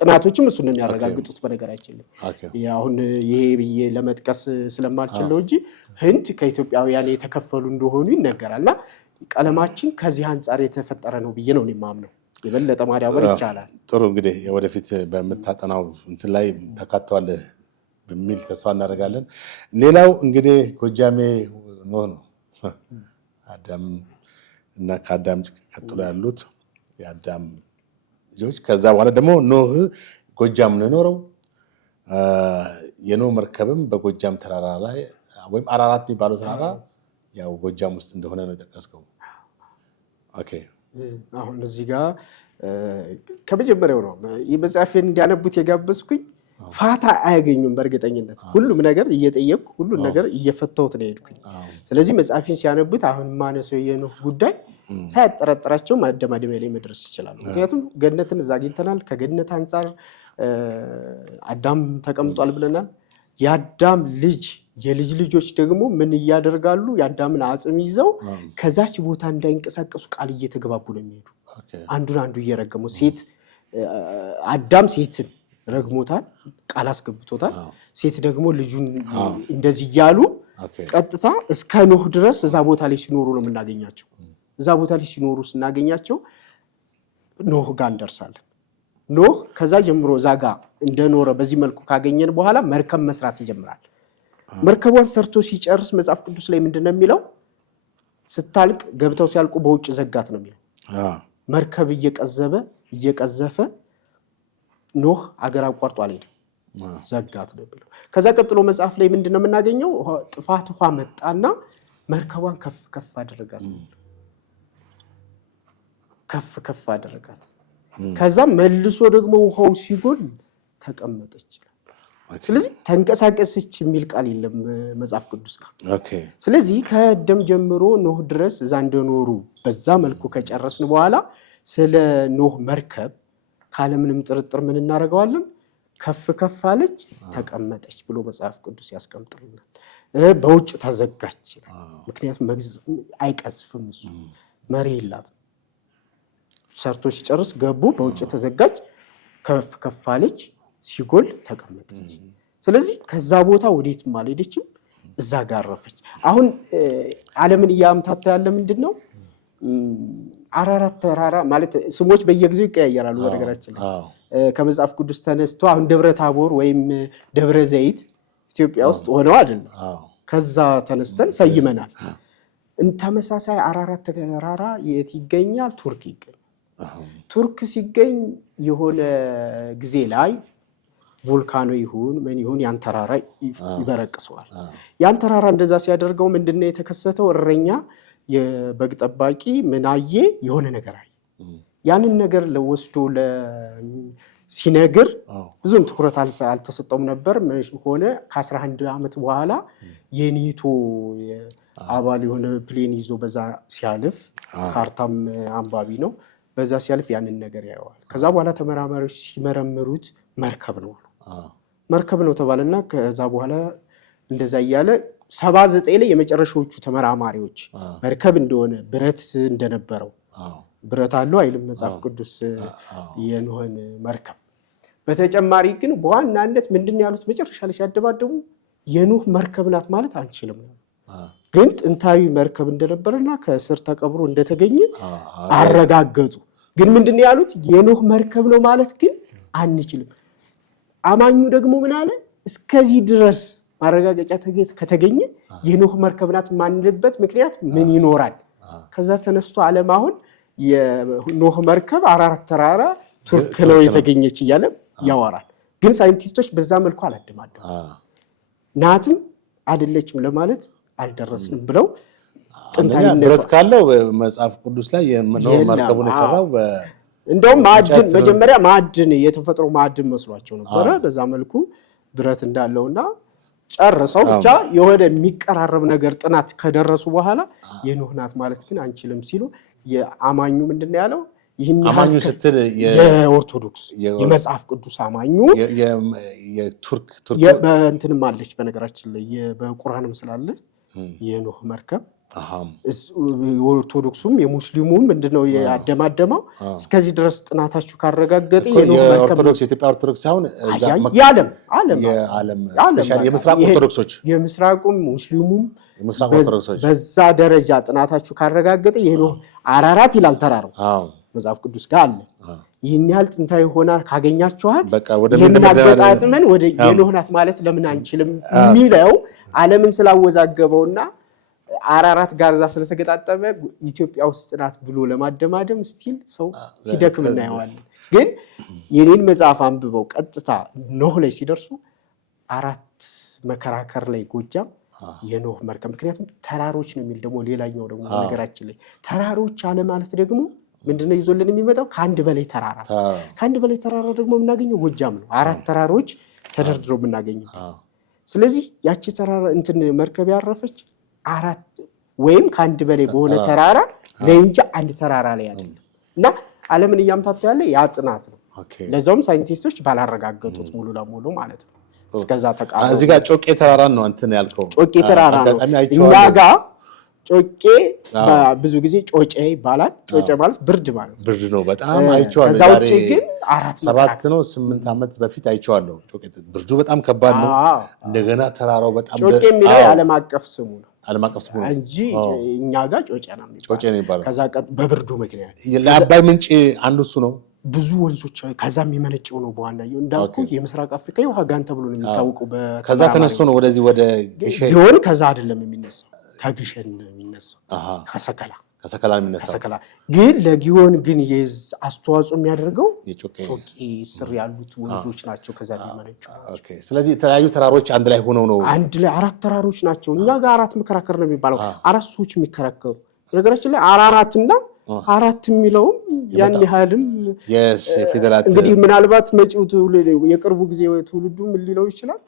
ጥናቶችም እሱን ነው የሚያረጋግጡት በነገራችን ላይ አሁን ይሄ ብዬ ለመጥቀስ ስለማልችል ነው እንጂ ህንድ ከኢትዮጵያውያን የተከፈሉ እንደሆኑ ይነገራልና ቀለማችን ከዚህ አንፃር የተፈጠረ ነው ብዬ ነው የማምነው የበለጠ ማዳበር ይቻላል ጥሩ እንግዲህ ወደፊት በመታጠናው እንትን ላይ ተካቷል በሚል ተስፋ እናደርጋለን ሌላው እንግዲህ ጎጃሜ ኖህ ነው አዳም እና ከአዳም ቀጥሎ ያሉት የአዳም ልጆች ከዛ በኋላ ደግሞ ኖህ ጎጃም ነው የኖረው የኖህ መርከብም በጎጃም ተራራ ላይ ወይም አራራት የሚባለው ተራራ ያው ጎጃም ውስጥ እንደሆነ ነው የጠቀስከው ኦኬ አሁን እዚህ ጋር ከመጀመሪያው ነው የመጽሐፌን እንዲያነቡት የጋበዝኩኝ ፋታ አያገኙም በእርግጠኝነት ሁሉም ነገር እየጠየቅኩ ሁሉም ነገር እየፈተውት ነው የሄድኩኝ ስለዚህ መጽሐፌን ሲያነቡት አሁን ማነሰው የኖህ ጉዳይ ሳይጠረጠራቸው ማደማደሚያ ላይ መድረስ ይችላል ምክንያቱም ገነትን እዛ አግኝተናል ከገነት አንፃር አዳም ተቀምጧል ብለናል የአዳም ልጅ የልጅ ልጆች ደግሞ ምን ያደርጋሉ የአዳምን አጽም ይዘው ከዛች ቦታ እንዳይንቀሳቀሱ ቃል እየተገባቡ ነው የሚሄዱ አንዱ እየረገሙ ሴት አዳም ሴትን ረግሞታል ቃል አስገብቶታል ሴት ደግሞ ልጁን እንደዚህ ያሉ ቀጥታ እስከ ኖህ ድረስ እዛ ቦታ ላይ ሲኖሩ ነው የምናገኛቸው እዛ ቦታ ላይ ሲኖሩ ስናገኛቸው ኖህ ጋር እንደርሳለን ኖህ ከዛ ጀምሮ ዛጋ እንደኖረ በዚህ መልኩ ካገኘን በኋላ መርከብ መስራት ይጀምራል። መርከቧን ሰርቶ ሲጨርስ መጽሐፍ ቅዱስ ላይ ምንድነው የሚለው? ስታልቅ ገብተው ሲያልቁ በውጭ ዘጋት ነው የሚለው። መርከብ እየቀዘፈ ኖህ አገር አቋርጦ አልሄደም፣ ዘጋት ነው የሚለው። ከዛ ቀጥሎ መጽሐፍ ላይ ምንድነው የምናገኘው? ጥፋት ውሃ መጣና መርከቧን ከፍ አደረጋት። ከዛ መልሶ ደግሞ ውሃው ሲጎል ተቀመጠች። ስለዚህ ተንቀሳቀሰች የሚል ቃል የለም መጽሐፍ ቅዱስ ጋር። ስለዚህ ከአዳም ጀምሮ ኖህ ድረስ እዛ እንደኖሩ በዛ መልኩ ከጨረስን በኋላ ስለ ኖህ መርከብ ካለምንም ጥርጥር ምን እናደርገዋለን? ከፍ አለች፣ ተቀመጠች ብሎ መጽሐፍ ቅዱስ ያስቀምጥልናል። በውጭ ተዘጋች፣ ምክንያቱም አይቀዝፍም፣ እሱ መሪ የላትም። ሰርቶ ሲጨርስ ገቡ፣ በውጭ ተዘጋች፣ ከፍ አለች፣ ሲጎል ተቀመጠች። ስለዚህ ከዛ ቦታ ወዴትም አልሄደችም፣ እዛ ጋር አረፈች። አሁን ዓለምን እያምታታ ያለ ምንድነው? አራራት ተራራ ማለት ስሞች በየጊዜው ይቀያየራሉ። በነገራችን ላይ ከመጽሐፍ ቅዱስ ተነስቶ አሁን ደብረ ታቦር ወይም ደብረ ዘይት ኢትዮጵያ ውስጥ ሆነው አይደለም፣ ከዛ ተነስተን ሰይመናል። ተመሳሳይ አራራት ተራራ የት ይገኛል? ቱርክ ይገኛል። ቱርክ ሲገኝ የሆነ ጊዜ ላይ ቮልካኖ ይሁን ምን ይሁን ያን ተራራ ይበረቅሰዋል። ያን ተራራ እንደዛ ሲያደርገው ምንድነው የተከሰተው? እረኛ የበግ ጠባቂ ምናየ የሆነ ነገር አየ። ያንን ነገር ለወስዶ ሲነግር ብዙም ትኩረት አልተሰጠውም ነበር። ሆነ ከ11 ዓመት በኋላ የኔቶ አባል የሆነ ፕሌን ይዞ በዛ ሲያልፍ፣ ካርታም አንባቢ ነው፣ በዛ ሲያልፍ ያንን ነገር ያየዋል። ከዛ በኋላ ተመራማሪዎች ሲመረምሩት መርከብ ነው ተባለና ከዛ በኋላ እንደዛ እያለ 79 ላይ የመጨረሻዎቹ ተመራማሪዎች መርከብ እንደሆነ ብረት እንደነበረው ብረት አለው አይልም መጽሐፍ ቅዱስ የኖህን መርከብ። በተጨማሪ ግን በዋናነት ምንድነው ያሉት? መጨረሻ ላይ ሲያደባደቡ የኖህ መርከብ ናት ማለት አንችልም ነው፣ ግን ጥንታዊ መርከብ እንደነበረና ከስር ተቀብሮ እንደተገኘ አረጋገጡ። ግን ምንድነው ያሉት? የኖህ መርከብ ነው ማለት ግን አንችልም። አማኙ ደግሞ ምን አለ? እስከዚህ ድረስ ማረጋገጫ ከተገኘ የኖህ መርከብ ናት ማንልበት ምክንያት ምን ይኖራል? ከዛ ተነስቶ ዓለም አሁን የኖህ መርከብ አራራት ተራራ ቱርክ ነው የተገኘች እያለ ያወራል። ግን ሳይንቲስቶች በዛ መልኩ አላደማደም፣ ናትም አይደለችም ለማለት አልደረስንም ብለው ብረት ካለው መጽሐፍ ቅዱስ ላይ የኖህ መርከቡን የሰራው እንደውም መጀመሪያ ማዕድን የተፈጥሮ ማዕድን መስሏቸው ነበረ። በዛ መልኩ ብረት እንዳለውና ጨርሰው ብቻ የሆነ የሚቀራረብ ነገር ጥናት ከደረሱ በኋላ የኖህ ናት ማለት ግን አንችልም ሲሉ የአማኙ ምንድነው ያለው? ይህን አማኙ ስትል የኦርቶዶክስ የመጽሐፍ ቅዱስ አማኙ የቱርክ በእንትንም አለች በነገራችን ላይ በቁርአንም ስላለ የኖህ መርከብ ኦርቶዶክሱም የሙስሊሙም ምንድነው ያደማደማው? እስከዚህ ድረስ ጥናታችሁ ካረጋገጠ የኦርቶዶክስ የኢትዮጵያ ኦርቶዶክስ ሳይሆን የዓለም ስፔሻሊ የምስራቅ ኦርቶዶክሶች የምስራቁም ሙስሊሙም በዛ ደረጃ ጥናታችሁ ካረጋገጠ የኖህ አራራት ይላል ተራራው መጽሐፍ ቅዱስ ጋር አለ። ይህን ያህል ጥንታዊ ሆና ካገኛችኋት የምናገጣጥመን ወደ የኖህ ናት ማለት ለምን አንችልም የሚለው ዓለምን ስላወዛገበውና አራራት ጋርዛ ስለተገጣጠመ ኢትዮጵያ ውስጥ ናት ብሎ ለማደማደም ስቲል ሰው ሲደክም እናየዋለን። ግን የኔን መጽሐፍ አንብበው ቀጥታ ኖህ ላይ ሲደርሱ አራት መከራከር ላይ ጎጃም የኖህ መርከብ፣ ምክንያቱም ተራሮች ነው የሚል ደግሞ ሌላኛው ደግሞ ነገራችን ላይ ተራሮች አለ ማለት ደግሞ ምንድነው ይዞልን የሚመጣው? ከአንድ በላይ ተራራ ደግሞ የምናገኘው ጎጃም ነው። አራት ተራሮች ተደርድረው የምናገኝበት። ስለዚህ ያቺ ተራራ እንትን መርከብ ያረፈች አራት ወይም ከአንድ በላይ በሆነ ተራራ ላይ እንጂ አንድ ተራራ ላይ አይደለም። እና ዓለምን እያምታታ ያለ ያ ጥናት ነው። ለዛውም ሳይንቲስቶች ባላረጋገጡት ሙሉ ለሙሉ ማለት ነው። እስከዛ ተቃርኖ እዚህ ጋር ጮቄ ተራራ ነው እንትን ያልከው። ጮቄ ተራራ ነው እኛ ጋር ጮቄ ብዙ ጊዜ ጮጬ ይባላል። ጮጬ ማለት ብርድ ማለት ነው። ብርድ ነው በጣም አይቼዋለሁ። ከዛ ውጪ ግን 7 ነው 8 ዓመት በፊት አይቼዋለሁ። ጮቄ ብርዱ በጣም ከባድ ነው። እንደገና ተራራው በጣም ጮቄ የሚለው የዓለም አቀፍ ስሙ ነው። ዓለም አቀፍ ስሙ እንጂ እኛ ጋር ጮጬ ነው የሚባለው። ጮጬ ነው የሚባለው። ከዛ በብርዱ ምክንያት ለአባይ ምንጭ አንዱ እሱ ነው። ብዙ ወንዞች ከዛም የሚመነጨው ነው። በኋላ እንዳልኩ የምስራቅ አፍሪካ የውሃ ጋን ተብሎ ነው የሚታወቀው። ከዛ ተነስቶ ነው ወደዚህ ወደ ግሸን ቢሆን ከዛ አይደለም የሚነሳው፣ ከግሸን ነው የሚነሳው። ከሰከላ የሚነሳው ግን ለጊዮን ግን አስተዋጽኦ የሚያደርገው ጮቄ ስር ያሉት ወንዞች ናቸው። ከዛ የሚመነጨው ስለዚህ የተለያዩ ተራሮች አንድ ላይ ሆነው ነው። አንድ ላይ 4 ተራሮች ናቸው። እኛ ጋር 4 መከራከር ነው የሚባለው። 4 ሰዎች የሚከራከሩ ነገራችን ላይ አራራትና 4 የሚለውም ያን ያህልም የፊደላት እንግዲህ ምናልባት መጪው ትውልድ የቅርቡ ጊዜ ትውልዱ ምን ሊለው ይችላል?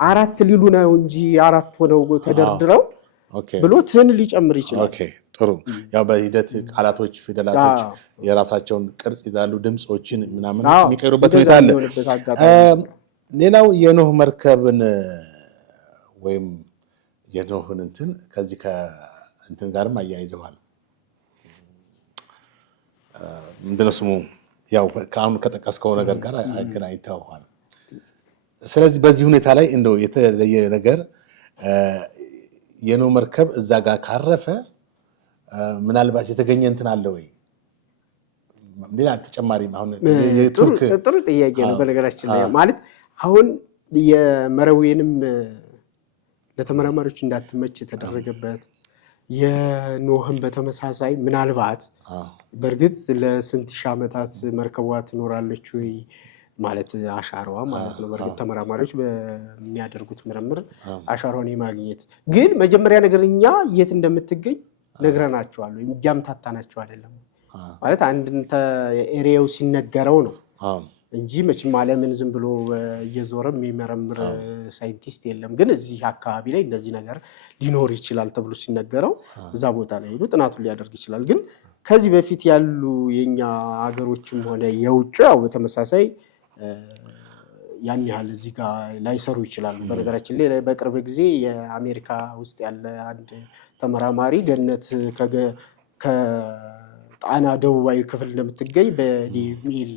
4 ሊሉ ነው እንጂ 4 ሆነው ተደርድረው ብሎ ትን ሊጨምር ይችላል። ጥሩ። ያው በሂደት ቃላቶች ፊደላቶች የራሳቸውን ቅርጽ ይዛሉ፣ ድምጾችን ምናምን የሚቀይሩበት ሁኔታ አለ። ሌላው የኖህ መርከብን ወይም የኖህን እንትን ከዚህ ከእንትን ጋርም አያይዘዋል። ምንድነው ስሙ? ያው ከአሁን ከጠቀስከው ነገር ጋር አገናኝተዋል። ስለዚህ በዚህ ሁኔታ ላይ እንደው የተለየ ነገር የኖህ መርከብ እዛ ጋር ካረፈ ምናልባት የተገኘ እንትን አለ ወይ? ሌላ ተጨማሪ አሁን የቱርክ ጥሩ ጥያቄ ነው። በነገራችን ላይ ማለት አሁን የመረዌንም ለተመራማሪዎች እንዳትመች የተደረገበት የኖህን በተመሳሳይ ምናልባት በእርግጥ ለስንት ሺህ ዓመታት መርከቧ ትኖራለች ወይ ማለት አሻራዋ ማለት ነው። በእርግጥ ተመራማሪዎች በሚያደርጉት ምርምር አሻራውን የማግኘት ግን መጀመሪያ ነገር እኛ የት እንደምትገኝ ነግረናቸዋል ወይም እያምታታናቸው አይደለም ማለት አንድን ኤሪያው ሲነገረው ነው እንጂ መቼም ዓለምን ዝም ብሎ እየዞረ የሚመረምር ሳይንቲስት የለም። ግን እዚህ አካባቢ ላይ እንደዚህ ነገር ሊኖር ይችላል ተብሎ ሲነገረው እዛ ቦታ ላይ ሄዶ ጥናቱን ሊያደርግ ይችላል። ግን ከዚህ በፊት ያሉ የኛ ሀገሮችም ሆነ የውጭ ያው በተመሳሳይ ያን ያህል እዚህ ጋር ላይሰሩ ይችላሉ። በነገራችን ላይ በቅርብ ጊዜ የአሜሪካ ውስጥ ያለ አንድ ተመራማሪ ገነት ከጣና ደቡባዊ ክፍል እንደምትገኝ በዲሜል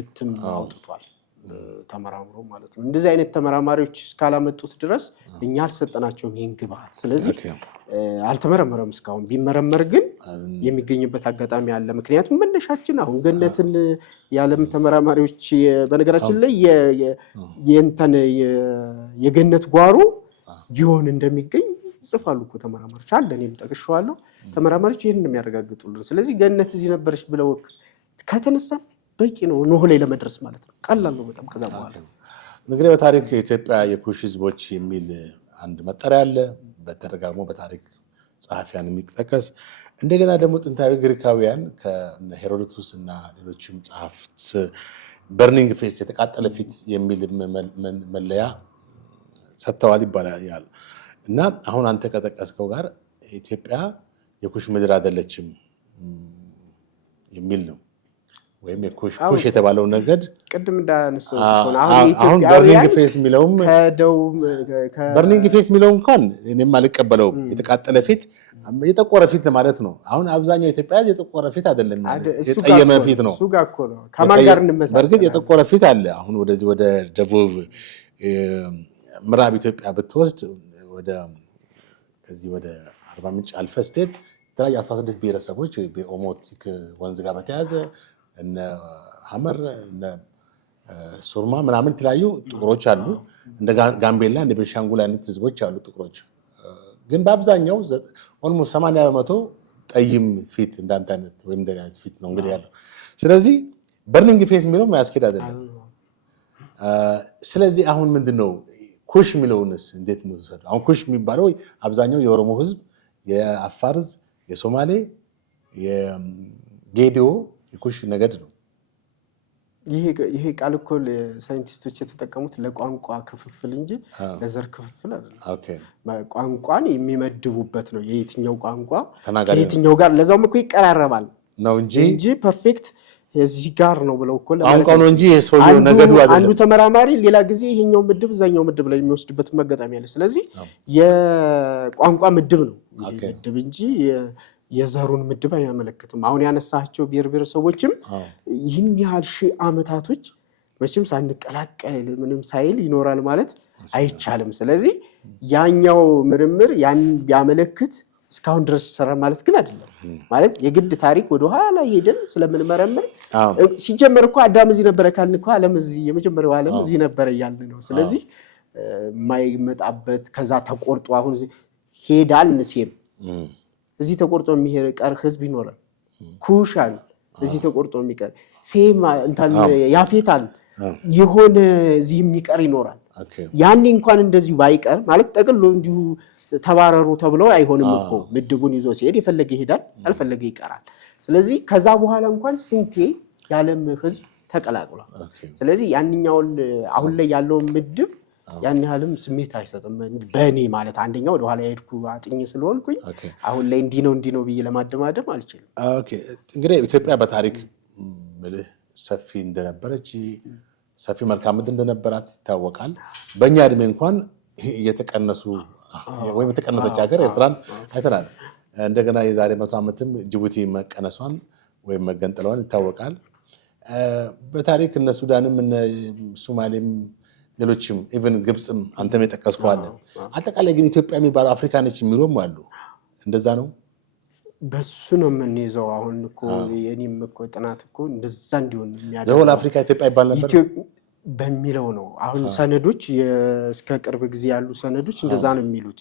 እትም አውጥቷል ተመራምሮ ማለት ነው። እንደዚህ አይነት ተመራማሪዎች እስካላመጡት ድረስ እኛ አልሰጠናቸውም ይህን ግብዓት። ስለዚህ አልተመረመረም እስካሁን። ቢመረመር ግን የሚገኝበት አጋጣሚ አለ። ምክንያቱም መነሻችን አሁን ገነትን የዓለም ተመራማሪዎች በነገራችን ላይ የገነት ጓሮ ጊዮን እንደሚገኝ ይጽፋሉ እኮ ተመራማሪዎች አለ። እኔም ጠቅሼዋለሁ። ተመራማሪዎች ይህን የሚያረጋግጡልን። ስለዚህ ገነት እዚህ ነበረች ብለው ከተነሳ በቂ ነው ኖህ ላይ ለመድረስ ማለት ነው። ቀላል ነው በጣም። ከዛ በኋላ እንግዲህ በታሪክ የኢትዮጵያ የኩሽ ህዝቦች የሚል አንድ መጠሪያ አለ። በተደጋግሞ በታሪክ ጸሐፊያን የሚጠቀስ እንደገና ደግሞ ጥንታዊ ግሪካውያን ከሄሮዶቱስ እና ሌሎችም ጸሐፍት በርኒንግ ፌስ የተቃጠለ ፊት የሚል መለያ ሰጥተዋል ይባላል። እና አሁን አንተ ከጠቀስከው ጋር ኢትዮጵያ የኩሽ ምድር አይደለችም የሚል ነው። ወይም ኩሽ የተባለው ነገድ ቅድም እንዳነሳው አሁን በርኒንግ ፌስ የሚለውም በርኒንግ ፌስ የሚለው እንኳን እኔም አልቀበለውም። የተቃጠለ ፊት የጠቆረ ፊት ለማለት ነው። አሁን አብዛኛው ኢትዮጵያ የጠቆረ ፊት አይደለም፣ የጠየመ ፊት ነው። በእርግጥ የጠቆረ ፊት አለ። አሁን ወደዚህ ወደ ደቡብ ምዕራብ ኢትዮጵያ ብትወስድ ከዚህ ወደ አርባ ምንጭ አልፈህ ስትሄድ የተለያዩ 16 ብሔረሰቦች በኦሞቲክ ወንዝ ጋር በተያያዘ እነ ሐመር እነ ሱርማ ምናምን የተለያዩ ጥቁሮች አሉ። እንደ ጋምቤላ እንደ ቤንሻንጉል አይነት ህዝቦች አሉ ጥቁሮች። ግን በአብዛኛው ኦልሞስት 80% ጠይም ፊት እንዳንተ አይነት ወይም እንደኔ አይነት ፊት ነው እንግዲህ ያለው። ስለዚህ በርኒንግ ፌስ የሚለው ማያስኬድ አይደለም። ስለዚህ አሁን ምንድነው ኩሽ የሚለውንስ እንዴት ነው? አሁን ኩሽ የሚባለው አብዛኛው የኦሮሞ ህዝብ፣ የአፋር ህዝብ፣ የሶማሌ፣ የጌዲዮ የኩሽ ነገድ ነው። ይሄ ቃል እኮ ሳይንቲስቶች የተጠቀሙት ለቋንቋ ክፍፍል እንጂ ለዘር ክፍፍል አይደለም። ቋንቋን የሚመድቡበት ነው። የየትኛው ቋንቋ ከየትኛው ጋር ለዛውም እኮ ይቀራረባል ነው እንጂ ፐርፌክት እዚህ ጋር ነው ብለው እኮ ቋንቋው ነው እንጂ የሰውየው ነገዱ አይደለም። አንዱ ተመራማሪ ሌላ ጊዜ ይሄኛው ምድብ እዛኛው ምድብ ላይ የሚወስድበት መገጣሚ አለ። ስለዚህ የቋንቋ ምድብ ነው ምድብ እንጂ የዘሩን ምድብ አይመለከትም። አሁን ያነሳቸው ብሔር ብሔረሰቦችም ይህን ያህል ሺህ ዓመታቶች መቼም ሳንቀላቀል ምንም ሳይል ይኖራል ማለት አይቻልም። ስለዚህ ያኛው ምርምር ያን ቢያመለክት እስካሁን ድረስ ይሰራል ማለት ግን አይደለም። ማለት የግድ ታሪክ ወደ ኋላ ሄደን ስለምንመረምር ሲጀመር እኮ አዳም እዚህ ነበረ ካልን እኮ ዓለም እዚህ የመጀመሪያው ዓለም እዚህ ነበረ እያልን ነው። ስለዚህ የማይመጣበት ከዛ ተቆርጦ አሁን ሄዳል ንሴም እዚህ ተቆርጦ የሚቀር ህዝብ ይኖራል። ኩሻል እዚህ ተቆርጦ የሚቀር ሴም እንታን ያፌታል የሆነ እዚህ የሚቀር ይኖራል። ያኔ እንኳን እንደዚሁ ባይቀር ማለት ጠቅሎ እንዲሁ ተባረሩ ተብለው አይሆንም እኮ ምድቡን ይዞ ሲሄድ የፈለገ ይሄዳል ያልፈለገ ይቀራል። ስለዚህ ከዛ በኋላ እንኳን ስንቴ የዓለም ህዝብ ተቀላቅሏል። ስለዚህ ያንኛውን አሁን ላይ ያለውን ምድብ ያን ያህልም ስሜት አይሰጥም በእኔ ማለት አንደኛው ወደ ኋላ ሄድኩ አጥኝ ስለሆንኩኝ አሁን ላይ እንዲህ ነው ብዬ ለማደማደም አልችልም። ኦኬ እንግዲህ ኢትዮጵያ በታሪክ ምልህ ሰፊ እንደነበረች ሰፊ መልካም ምድር እንደነበራት ይታወቃል። በእኛ እድሜ እንኳን እየተቀነሱ ወይም የተቀነሰች ሀገር ኤርትራን አይተናል። እንደገና የዛሬ 100 ዓመትም ጅቡቲ መቀነሷን ወይም መገንጠሏን ይታወቃል። በታሪክ እነ ሱዳንም እነ ሶማሌም ሌሎችም ኢቨን ግብፅም አንተም የጠቀስከው አለ። አጠቃላይ ግን ኢትዮጵያ የሚባለው አፍሪካ ነች የሚሉም አሉ። እንደዛ ነው? በሱ ነው የምንይዘው። አሁን እኮ የኔም እኮ ጥናት እኮ እንደዛ እንዲሆን የሚያደርገው ዘወል አፍሪካ ኢትዮጵያ ይባል ነበር በሚለው ነው። አሁን ሰነዶች እስከ ቅርብ ጊዜ ያሉ ሰነዶች እንደዛ ነው የሚሉት።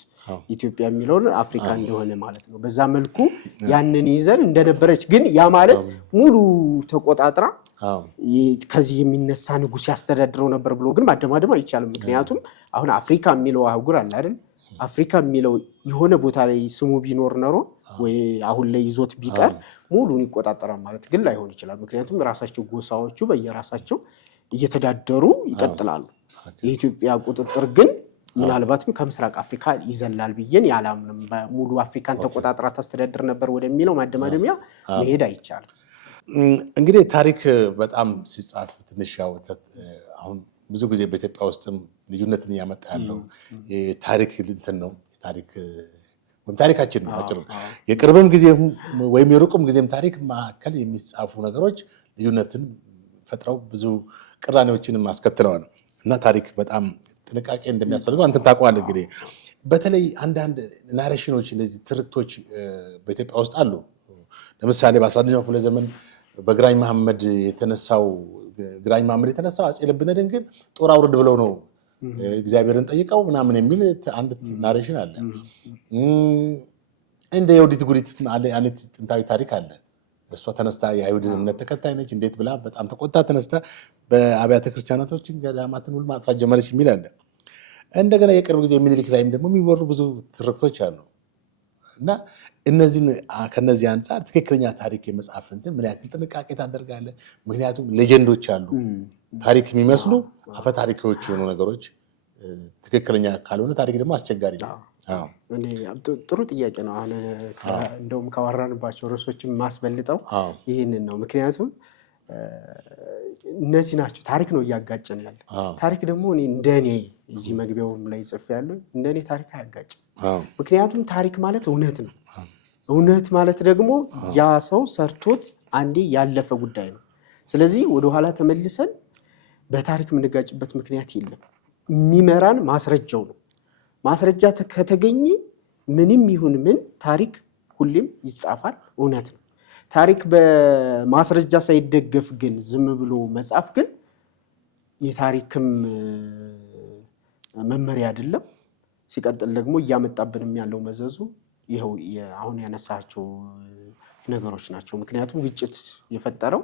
ኢትዮጵያ የሚለውን አፍሪካ እንደሆነ ማለት ነው። በዛ መልኩ ያንን ይዘን እንደነበረች ግን ያ ማለት ሙሉ ተቆጣጥራ ከዚህ የሚነሳ ንጉስ ያስተዳድረው ነበር ብሎ ግን ማደማደም አይቻልም። ምክንያቱም አሁን አፍሪካ የሚለው አህጉር አለ አይደል? አፍሪካ የሚለው የሆነ ቦታ ላይ ስሙ ቢኖር ኖሮ ወይ አሁን ላይ ይዞት ቢቀር ሙሉን ይቆጣጠራል ማለት ግን ላይሆን ይችላል። ምክንያቱም ራሳቸው ጎሳዎቹ በየራሳቸው እየተዳደሩ ይቀጥላሉ። የኢትዮጵያ ቁጥጥር ግን ምናልባትም ከምስራቅ አፍሪካ ይዘላል ብዬን ያላምንም። በሙሉ አፍሪካን ተቆጣጥራ ታስተዳድር ነበር ወደሚለው ማደማደሚያ መሄድ አይቻልም። እንግዲህ ታሪክ በጣም ሲጻፍ ትንሽ ያው አሁን ብዙ ጊዜ በኢትዮጵያ ውስጥም ልዩነትን እያመጣ ያለው የታሪክ እንትን ነው። ታሪካችን ነው አጭሩ። የቅርብም ጊዜ ወይም የሩቅም ጊዜም ታሪክ መካከል የሚጻፉ ነገሮች ልዩነትን ፈጥረው ብዙ ቅራኔዎችንም አስከትለዋል እና ታሪክ በጣም ጥንቃቄ እንደሚያስፈልገው አንተም ታውቀዋለህ። እንግዲህ በተለይ አንዳንድ ናሬሽኖች እነዚህ ትርክቶች በኢትዮጵያ ውስጥ አሉ። ለምሳሌ በ11ኛው ክፍለ ዘመን በግራኝ መሐመድ የተነሳው አፄ ልብነ ድንግል ጦር አውርድ ብለው ነው እግዚአብሔርን ጠይቀው ምናምን የሚል አንድ ናሬሽን አለ። እንደ የውዲት ጉዲት አይነት ጥንታዊ ታሪክ አለ። እሷ ተነስታ የአይሁድ እምነት ተከታይ ነች እንዴት ብላ በጣም ተቆጣ ተነስታ በአብያተ ክርስቲያናቶችን ገዳማትን ሁሉ ማጥፋት ጀመረች የሚል አለ። እንደገና የቅርብ ጊዜ ምኒልክ ላይም ደግሞ የሚወሩ ብዙ ትርክቶች አሉ እና ከነዚህ አንጻር ትክክለኛ ታሪክ የመጽሐፍ እንትን ምን ያክል ጥንቃቄ ታደርጋለህ? ምክንያቱም ሌጀንዶች አሉ ታሪክ የሚመስሉ አፈ ታሪኮች የሆኑ ነገሮች ትክክለኛ ካልሆነ ታሪክ ደግሞ አስቸጋሪ ነው። ጥሩ ጥያቄ ነው። አሁን እንደውም ካወራንባቸው ርዕሶችን ማስበልጠው ይህንን ነው። ምክንያቱም እነዚህ ናቸው ታሪክ ነው እያጋጨን ያለ። ታሪክ ደግሞ እንደኔ እዚህ መግቢያውም ላይ ጽፌያለሁ፣ እንደኔ ታሪክ አያጋጭም። ምክንያቱም ታሪክ ማለት እውነት ነው። እውነት ማለት ደግሞ ያ ሰው ሰርቶት አንዴ ያለፈ ጉዳይ ነው። ስለዚህ ወደኋላ ተመልሰን በታሪክ የምንጋጭበት ምክንያት የለም። የሚመራን ማስረጃው ነው። ማስረጃ ከተገኘ ምንም ይሁን ምን ታሪክ ሁሌም ይጻፋል፣ እውነት ነው። ታሪክ በማስረጃ ሳይደገፍ ግን ዝም ብሎ መጻፍ ግን የታሪክም መመሪያ አይደለም። ሲቀጥል ደግሞ እያመጣብንም ያለው መዘዙ ይኸው አሁን ያነሳቸው ነገሮች ናቸው። ምክንያቱም ግጭት የፈጠረው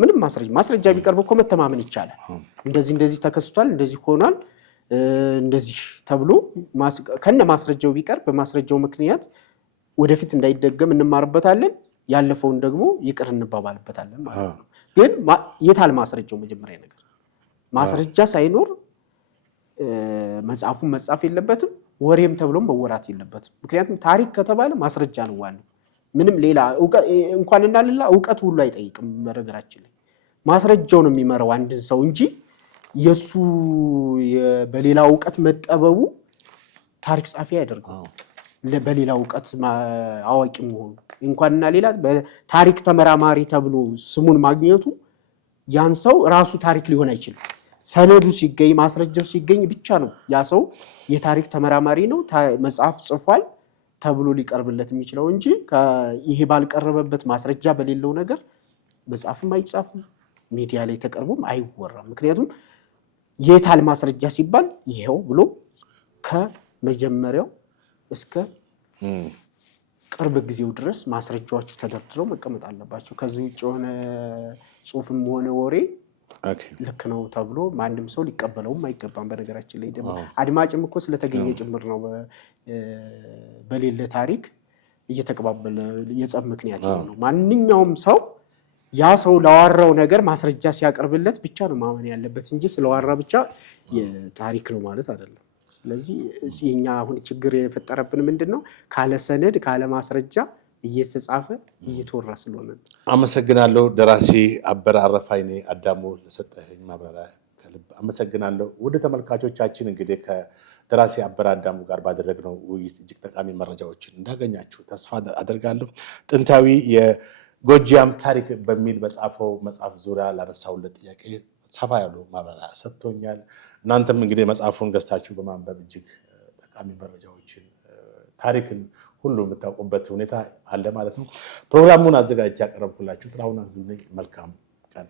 ምንም ማስረጃ ቢቀርብ እኮ መተማመን ይቻላል። እንደዚህ ተከስቷል፣ እንደዚህ ሆኗል፣ እንደዚህ ተብሎ ከነ ማስረጃው ቢቀርብ በማስረጃው ምክንያት ወደፊት እንዳይደገም እንማርበታለን፣ ያለፈውን ደግሞ ይቅር እንባባልበታለን ማለት ነው። ግን የታል ማስረጃው? መጀመሪያ ነገር ማስረጃ ሳይኖር መጽሐፉን መጻፍ የለበትም፣ ወሬም ተብሎም መወራት የለበትም። ምክንያቱም ታሪክ ከተባለ ማስረጃ ነው ዋናው። ምንም ሌላ እንኳን እንዳልላ እውቀት ሁሉ አይጠይቅም። በነገራችን ላይ ማስረጃው ነው የሚመራው አንድን ሰው እንጂ የሱ በሌላ እውቀት መጠበቡ ታሪክ ጻፊ ያደርጋል። በሌላ እውቀት አዋቂ መሆኑ እንኳንና ሌላ በታሪክ ተመራማሪ ተብሎ ስሙን ማግኘቱ ያን ሰው ራሱ ታሪክ ሊሆን አይችልም። ሰነዱ ሲገኝ ማስረጃው ሲገኝ ብቻ ነው ያ ሰው የታሪክ ተመራማሪ ነው፣ መጽሐፍ ጽፏል፣ ተብሎ ሊቀርብለት የሚችለው እንጂ ይሄ ባልቀረበበት ማስረጃ በሌለው ነገር መጽሐፍም አይጻፍም፣ ሚዲያ ላይ ተቀርቦም አይወራም። ምክንያቱም የታል ማስረጃ ሲባል ይሄው ብሎ ከመጀመሪያው እስከ ቅርብ ጊዜው ድረስ ማስረጃዎቹ ተደርድረው መቀመጥ አለባቸው። ከዚህ ውጭ የሆነ ጽሁፍም ሆነ ወሬ ልክ ነው ተብሎ ማንም ሰው ሊቀበለውም አይገባም። በነገራችን ላይ ደግሞ አድማጭም እኮ ስለተገኘ ጭምር ነው በሌለ ታሪክ እየተቀባበለ የጸብ ምክንያት ነው። ማንኛውም ሰው ያ ሰው ላወራው ነገር ማስረጃ ሲያቀርብለት ብቻ ነው ማመን ያለበት እንጂ ስለዋራ ብቻ የታሪክ ነው ማለት አይደለም። ስለዚህ የኛ አሁን ችግር የፈጠረብን ምንድነው? ካለ ሰነድ ካለ ማስረጃ እየተጻፈ እየተወራ ስለሆነ። አመሰግናለሁ ደራሲ አበረ አረፋይኔ አዳሙ ለሰጠኸኝ ማብራሪያ ከልብ አመሰግናለሁ። ወደ ተመልካቾቻችን እንግዲህ ከደራሲ አበረ አዳሙ ጋር ባደረግነው ውይይት እጅግ ጠቃሚ መረጃዎችን እንዳገኛችሁ ተስፋ አደርጋለሁ። ጥንታዊ የጎጃም ታሪክ በሚል በጻፈው መጽሐፍ ዙሪያ ላነሳሁለት ጥያቄ ሰፋ ያሉ ማብራሪያ ሰጥቶኛል። እናንተም እንግዲህ መጽሐፉን ገዝታችሁ በማንበብ እጅግ ጠቃሚ መረጃዎችን ታሪክን ሁሉ የምታውቁበት ሁኔታ አለ ማለት ነው። ፕሮግራሙን አዘጋጅቼ ያቀረብኩላችሁ ጥላሁን አዝነኝ። መልካም ቀን።